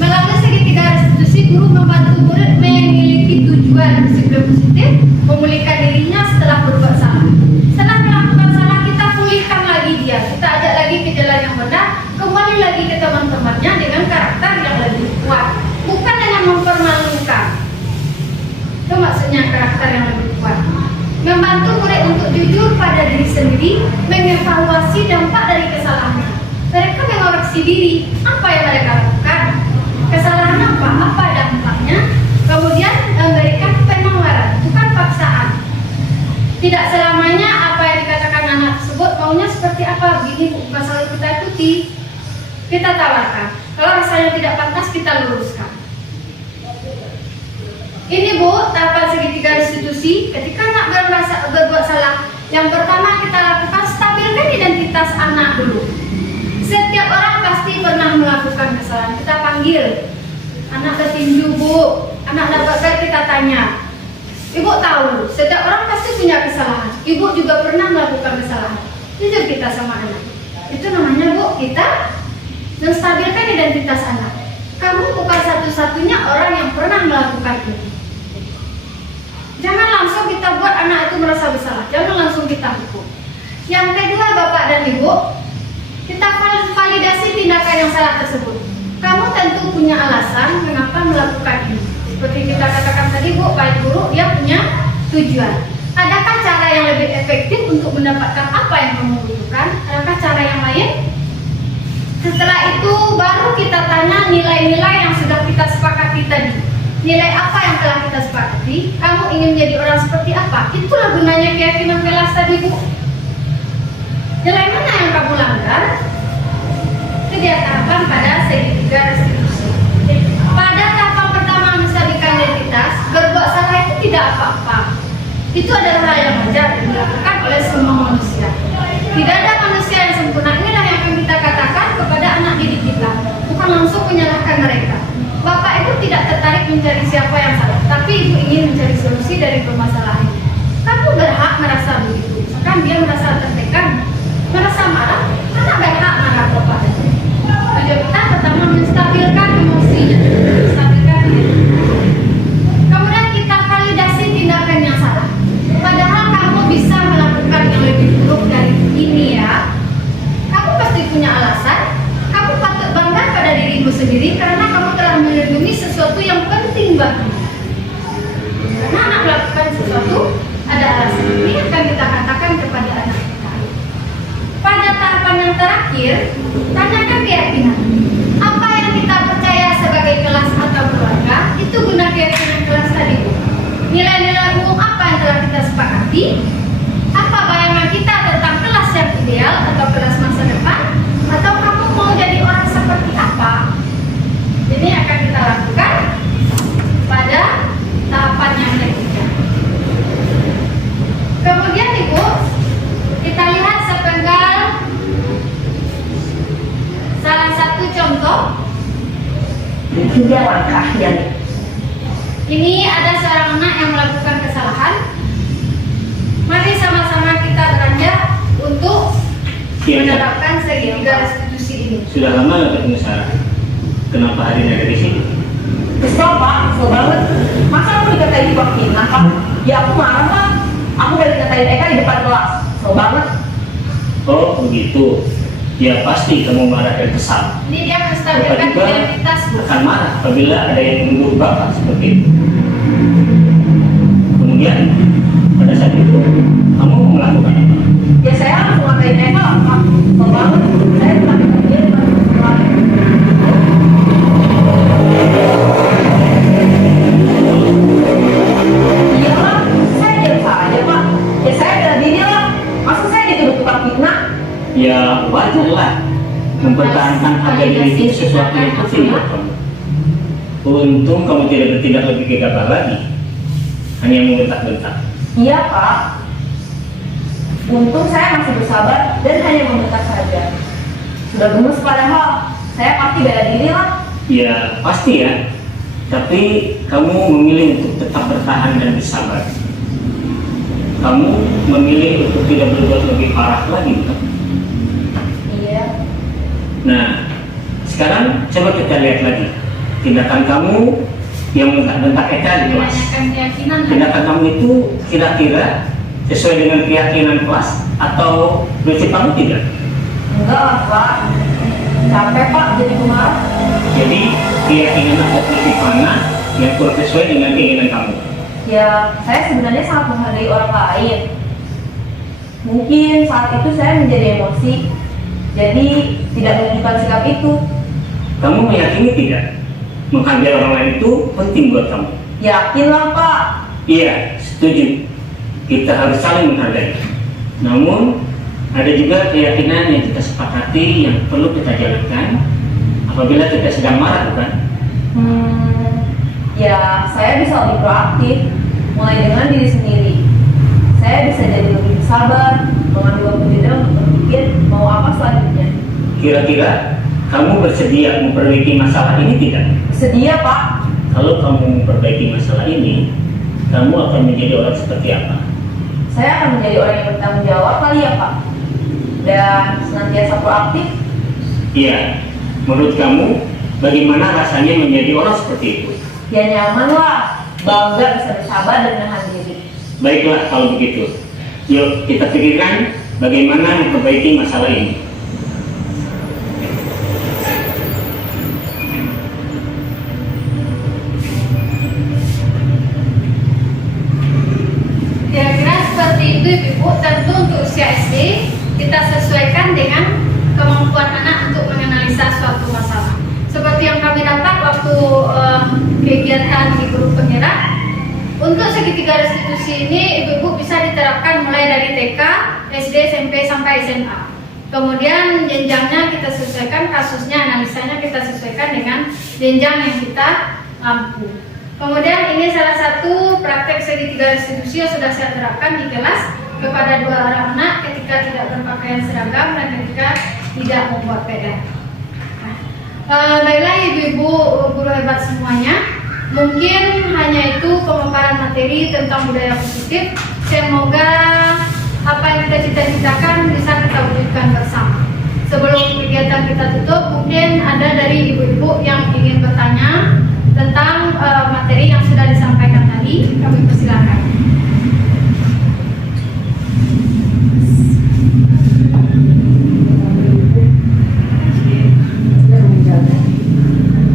melalui segitiga restitusi, guru membantu murid memiliki tujuan disiplin positif, memulihkan dirinya setelah berbuat salah. Setelah melakukan salah, kita pulihkan lagi dia, kita ajak lagi ke jalan yang benar, kembali lagi ke teman-temannya dengan karakter yang lebih kuat, bukan dengan mempermalukan. Itu maksudnya karakter yang lebih kuat. Membantu murid untuk jujur pada diri sendiri, mengevaluasi dampak dari kesalahannya. Mereka mengoreksi diri, apa yang mereka lakukan, kesalahan apa dampaknya, kemudian memberikan penawaran, bukan paksaan. Tidak selamanya apa yang dikatakan anak tersebut maunya seperti apa, begini bukan selalu kita ikuti. Kita tawarkan, kalau rasanya tidak pantas kita luruskan. Ini Bu, tahapan segitiga restitusi. Ketika anak berbuat salah, yang pertama kita lakukan, stabilkan identitas anak dulu. Setiap orang pasti pernah melakukan kesalahan. Kita panggil, anak tertinju Bu, anak dapat kita tanya. Ibu tahu, setiap orang pasti punya kesalahan. Ibu juga pernah melakukan kesalahan. Jujur kita sama anak. Itu namanya Bu, kita menstabilkan identitas anak. Kamu bukan satu-satunya orang yang pernah melakukan ini. Jangan langsung kita buat anak itu merasa bersalah. Jangan langsung kita hukum. Yang kedua Bapak dan Ibu, kita validasi tindakan yang salah tersebut. Kamu tentu punya alasan mengapa melakukan ini. Seperti kita katakan tadi Bu, baik buruk dia punya tujuan. Adakah cara yang lebih efektif untuk mendapatkan apa yang kamu butuhkan? Adakah cara yang lain? Setelah itu baru kita tanya nilai-nilai yang sudah kita sepakati tadi. Nilai apa yang telah kita sepakati? Kamu ingin menjadi orang seperti apa? Itulah gunanya keyakinan kelas tadi Bu. Nilai mana yang kamu langgar? Itu dia tahapan pada segitiga restitusi. Pada tahapan pertama menstabilkan identitas, berbuat salah itu tidak apa-apa. Itu adalah hal yang wajar dilakukan oleh semua manusia. Tidak ada manusia yang sempurna. Inilah yang akan kita katakan kepada anak didik kita, bukan langsung menyalahkan mereka. Bapak Ibu tidak tertarik mencari siapa yang salah, tapi Ibu ingin mencari solusi dari permasalahan ini. Kamu berhak merasa begitu. Misalkan dia merasa tertekan, merasa marah, anak berhak marah Bapak. Tujuan kita pertama menstabilkan emosinya, menstabilkan diri. Kemudian kita validasi tindakan yang salah. Padahal kamu bisa melakukan yang lebih buruk dari ini ya. Kamu pasti punya alasan. Kamu patut bangga pada dirimu sendiri karena kamu telah melindungi sesuatu yang penting bagimu. Karena anak melakukan sesuatu ada alasan. Ini akan kita katakan kepada anak kita. Pada tahapan yang terakhir, tanyakan keyakinan. Apa yang kita percaya sebagai kelas atau keluarga, itu guna keyakinan kelas tadi Bu. Nilai-nilai umum apa yang telah kita sepakati? Apa bayangan kita tentang kelas yang ideal atau kelas masa depan? Atau kamu mau jadi orang seperti apa? Ini akan kita lakukan pada tahapan yang ketiga. Kemudian Ibu, kita lihat sepenggal salah satu contoh. Tiga langkah yang Ini ada seorang anak yang melakukan kesalahan. Mari sama-sama kita beranjak untuk menerapkan segitiga restitusi sini? Sudah lama nggak ketemu Sarah. Kenapa hari ini ada di sini? Kesel Pak, kesel banget. Masa aku dikatain di bawah fitnah Pak? Ya aku marah Pak. Aku udah dikatain Eka di depan kelas. Kesel banget. Oh begitu. Ya pasti kamu marah dan kesal. Ini dia Bapak menstabilkan juga identitas, Bu. akan marah apabila ada yang menuduh Bapak seperti itu. Kemudian pada saat itu kamu melakukan apa? Ya saya langsung ngatain Eka lah Pak. Kesel banget. Saya dikatain dia di depan kelas. Iya Pak, saya diam saja Pak. Ya saya bela diri lah. Masa saya dituduh tukang fitnah? Ya wajarlah, mempertahankan harga diri itu sesuatu yang penting buat kamu. Untung kamu tidak bertindak lebih gegabah lagi, hanya membentak-bentak. Iya Pak. Untung saya masih bersabar dan hanya membentak saja. Sudah gemes padahal, saya pasti bela diri lah. Ya pasti ya, tapi kamu memilih untuk tetap bertahan dan bersabar. Kamu memilih untuk tidak berbuat lebih parah lagi, bukan? Iya. Nah, sekarang coba kita lihat lagi tindakan kamu yang bentak-bentak Eka di kelas. Menanyakan keyakinan. Tindakan kamu itu kira-kira sesuai dengan keyakinan kelas atau prinsip kamu tidak? Enggak lah Pak. Capek Pak jadi pemarah. Jadi keyakinan atau prinsip mana yang kurang sesuai dengan keinginan kamu? Ya, saya sebenarnya sangat menghargai orang lain. Mungkin saat itu saya menjadi emosi, jadi tidak menunjukkan sikap itu. Kamu meyakini tidak? Menghargai orang lain itu penting buat kamu. Yakinlah Pak. Iya, setuju. Kita harus saling menghargai. Namun, ada juga keyakinan yang kita sepakati yang perlu kita jalankan apabila kita sedang marah, bukan? Ya, saya bisa lebih proaktif, mulai dengan diri sendiri. Saya bisa jadi lebih sabar, mengambil waktu jeda untuk berpikir mau apa selanjutnya. Kira-kira kamu bersedia memperbaiki masalah ini tidak? Bersedia Pak. Kalau kamu memperbaiki masalah ini, kamu akan menjadi orang seperti apa? Saya akan menjadi orang yang bertanggung jawab kali ya Pak. Dan senantiasa proaktif. Iya, menurut kamu bagaimana rasanya menjadi orang seperti itu? Ya nyaman lah, bangga bisa bersabar dan menahan diri. Baiklah kalau begitu. Yuk kita pikirkan bagaimana memperbaiki masalah ini. Kira-kira seperti itu Ibu. Tentu untuk usia SD kita sesuaikan dengan kemampuan anak untuk menganalisa suatu masalah. Seperti yang kami dapat waktu kegiatan di grup penggerak, untuk segitiga restitusi ini ibu-ibu bisa diterapkan mulai dari TK, SD, SMP sampai SMA. Kemudian jenjangnya kita sesuaikan, kasusnya, analisanya kita sesuaikan dengan jenjang yang kita mampu. Kemudian ini salah satu praktek segitiga restitusi yang sudah saya terapkan di kelas kepada 2 orang anak ketika tidak berpakaian seragam dan ketika tidak membuat PR. Baiklah ibu-ibu guru hebat semuanya, mungkin hanya itu pemaparan materi tentang budaya positif. Semoga apa yang kita cita-citakan bisa kita wujudkan bersama. Sebelum kegiatan kita tutup, mungkin ada dari ibu-ibu yang ingin bertanya tentang materi yang sudah disampaikan tadi. Kami persilakan.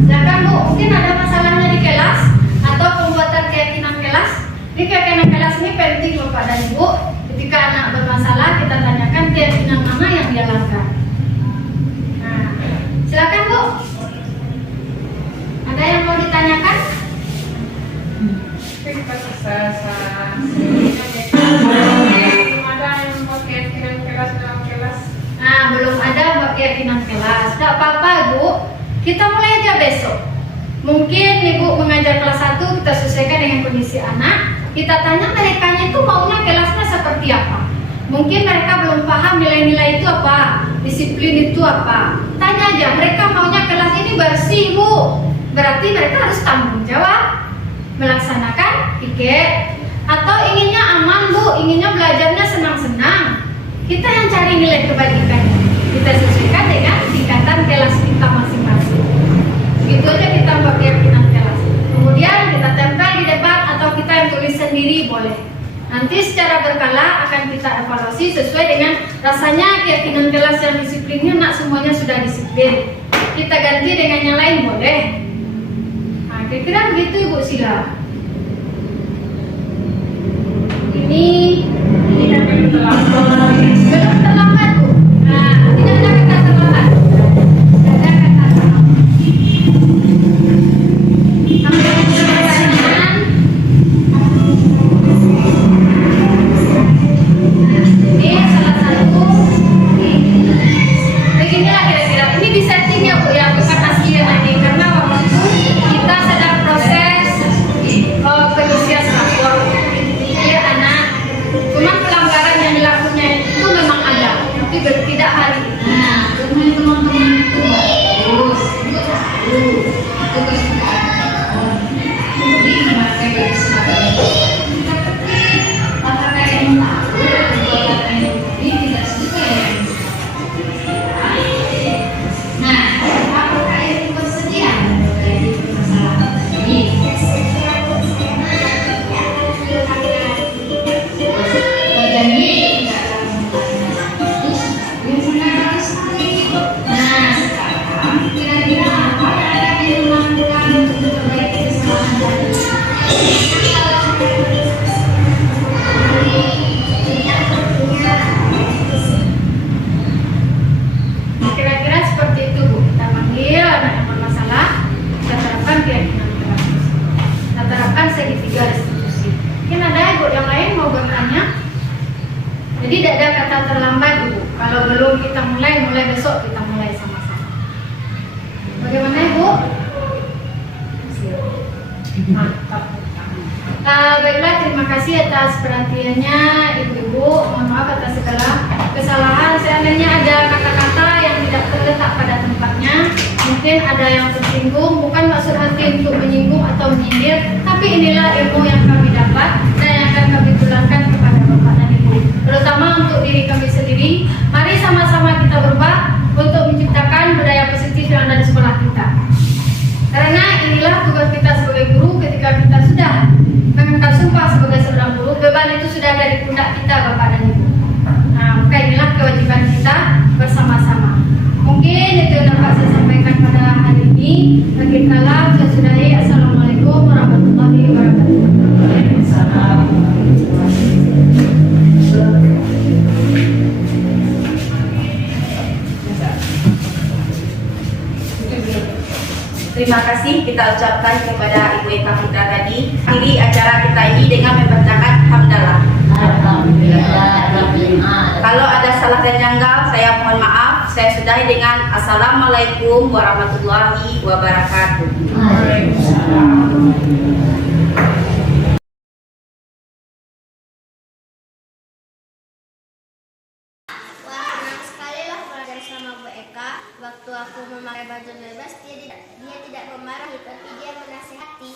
Silakan Bu, mungkin ada masalahnya di kelas atau pembuatan keyakinan kelas. Di keyakinan kelas ini penting Bapak dan Ibu. Ketika anak bermasalah, kita tanyakan keyakinan mana yang dia langgar. Nah, silakan Bu. Ada yang mau ditanyakan? Nah, belum ada keyakinan kelas. Tidak apa-apa Bu. Kita mulai aja besok. Mungkin Ibu mengajar kelas 1, kita sesuaikan dengan kondisi anak. Kita tanya mereka itu maunya kelasnya seperti apa. Mungkin mereka belum paham nilai-nilai itu apa, disiplin itu apa. Tanya aja, mereka maunya kelas ini bersih Bu. Berarti mereka harus tanggung jawab melaksanakan piket. Atau inginnya aman Bu, inginnya belajarnya senang-senang. Kita yang cari nilai kebajikan. Kita sesuaikan dengan tingkatan kelas kita masing-masing. Begitu aja kita buat keyakinan kelas. Kemudian kita tempel di depan atau kita yang tulis sendiri boleh. Nanti secara berkala akan kita evaluasi sesuai dengan rasanya keyakinan kelas yang disiplinnya nak semuanya sudah disiplin. Kita ganti dengan yang lain boleh. Nah, kira-kira begitu Ibu Sila. Ini belum terlambat Bu. Nah, tidak ada kata terlambat. Tidak ada kata terlambat. Sampai pertanyaan. Ini salah satu. Beginilah kira-kira. Ini di setting ya Bu ya, bukan aslinya ini karena waktu itu kita sedang proses pengisian rapor. Iya anak. Cuman pelanggaran yang dilakukannya itu memang ada, tapi tidak hari ini. Nah, teman-teman itu bagus, itu tahu, itu kesukaan. Ini memakai baju seragam. Apakah yang tahu perbuatan ini tidak sesuai? Nah, apakah itu bersedia dari permasalahan ini? Nah, sekarang kira-kira apa yang dilakukan untuk memperbaiki kesalahan tadi? Kira-kira seperti itu Bu. Kita panggil anak yang bermasalah, kita terapkan keyakinan kelas. Kita terapkan segitiga restitusi. Mungkin ada Ibu yang lain mau bertanya? Jadi tidak ada kata terlambat Ibu. Kalau belum kita mulai besok kita mulai sama-sama. Bagaimana Ibu? Mantap. Baiklah, terima kasih atas perhatiannya Ibu-Ibu. Mohon maaf atas segala kesalahan. Seandainya ada kata-kata yang tidak terletak pada tempatnya, mungkin ada yang tersinggung, bukan maksud hati untuk menyinggung atau menyindir, tapi inilah ilmu yang kami dapat dan yang akan kami tularkan kepada Bapak dan Ibu, terutama untuk diri kami sendiri. Mari sama-sama kita berubah untuk menciptakan budaya positif yang ada di sekolah kita. Karena inilah tugas kita sebagai guru. Ketika kita sudah mengangkat sumpah sebagai seorang guru, beban itu sudah ada di pundak kita Bapak dan Ibu. Nah, maka inilah kewajiban kita bersama-sama. Mungkin itu yang dapat saya sampaikan pada hari ini. Bagi kalam saya sudahi. Assalamualaikum warahmatullahi wabarakatuh. Terima kasih kita ucapkan kepada Ibu Eka Fitra tadi. Akhiri acara kita ini dengan membacakan hamdalah. Kalau ada salah dan janggal, saya mohon maaf. Saya sudahi dengan Assalamualaikum warahmatullahi wabarakatuh. Wah, senang sekali lah belajar sama Bu Eka. Waktu aku memakai baju bebas, dia tidak memarahi, tapi dia menasihati.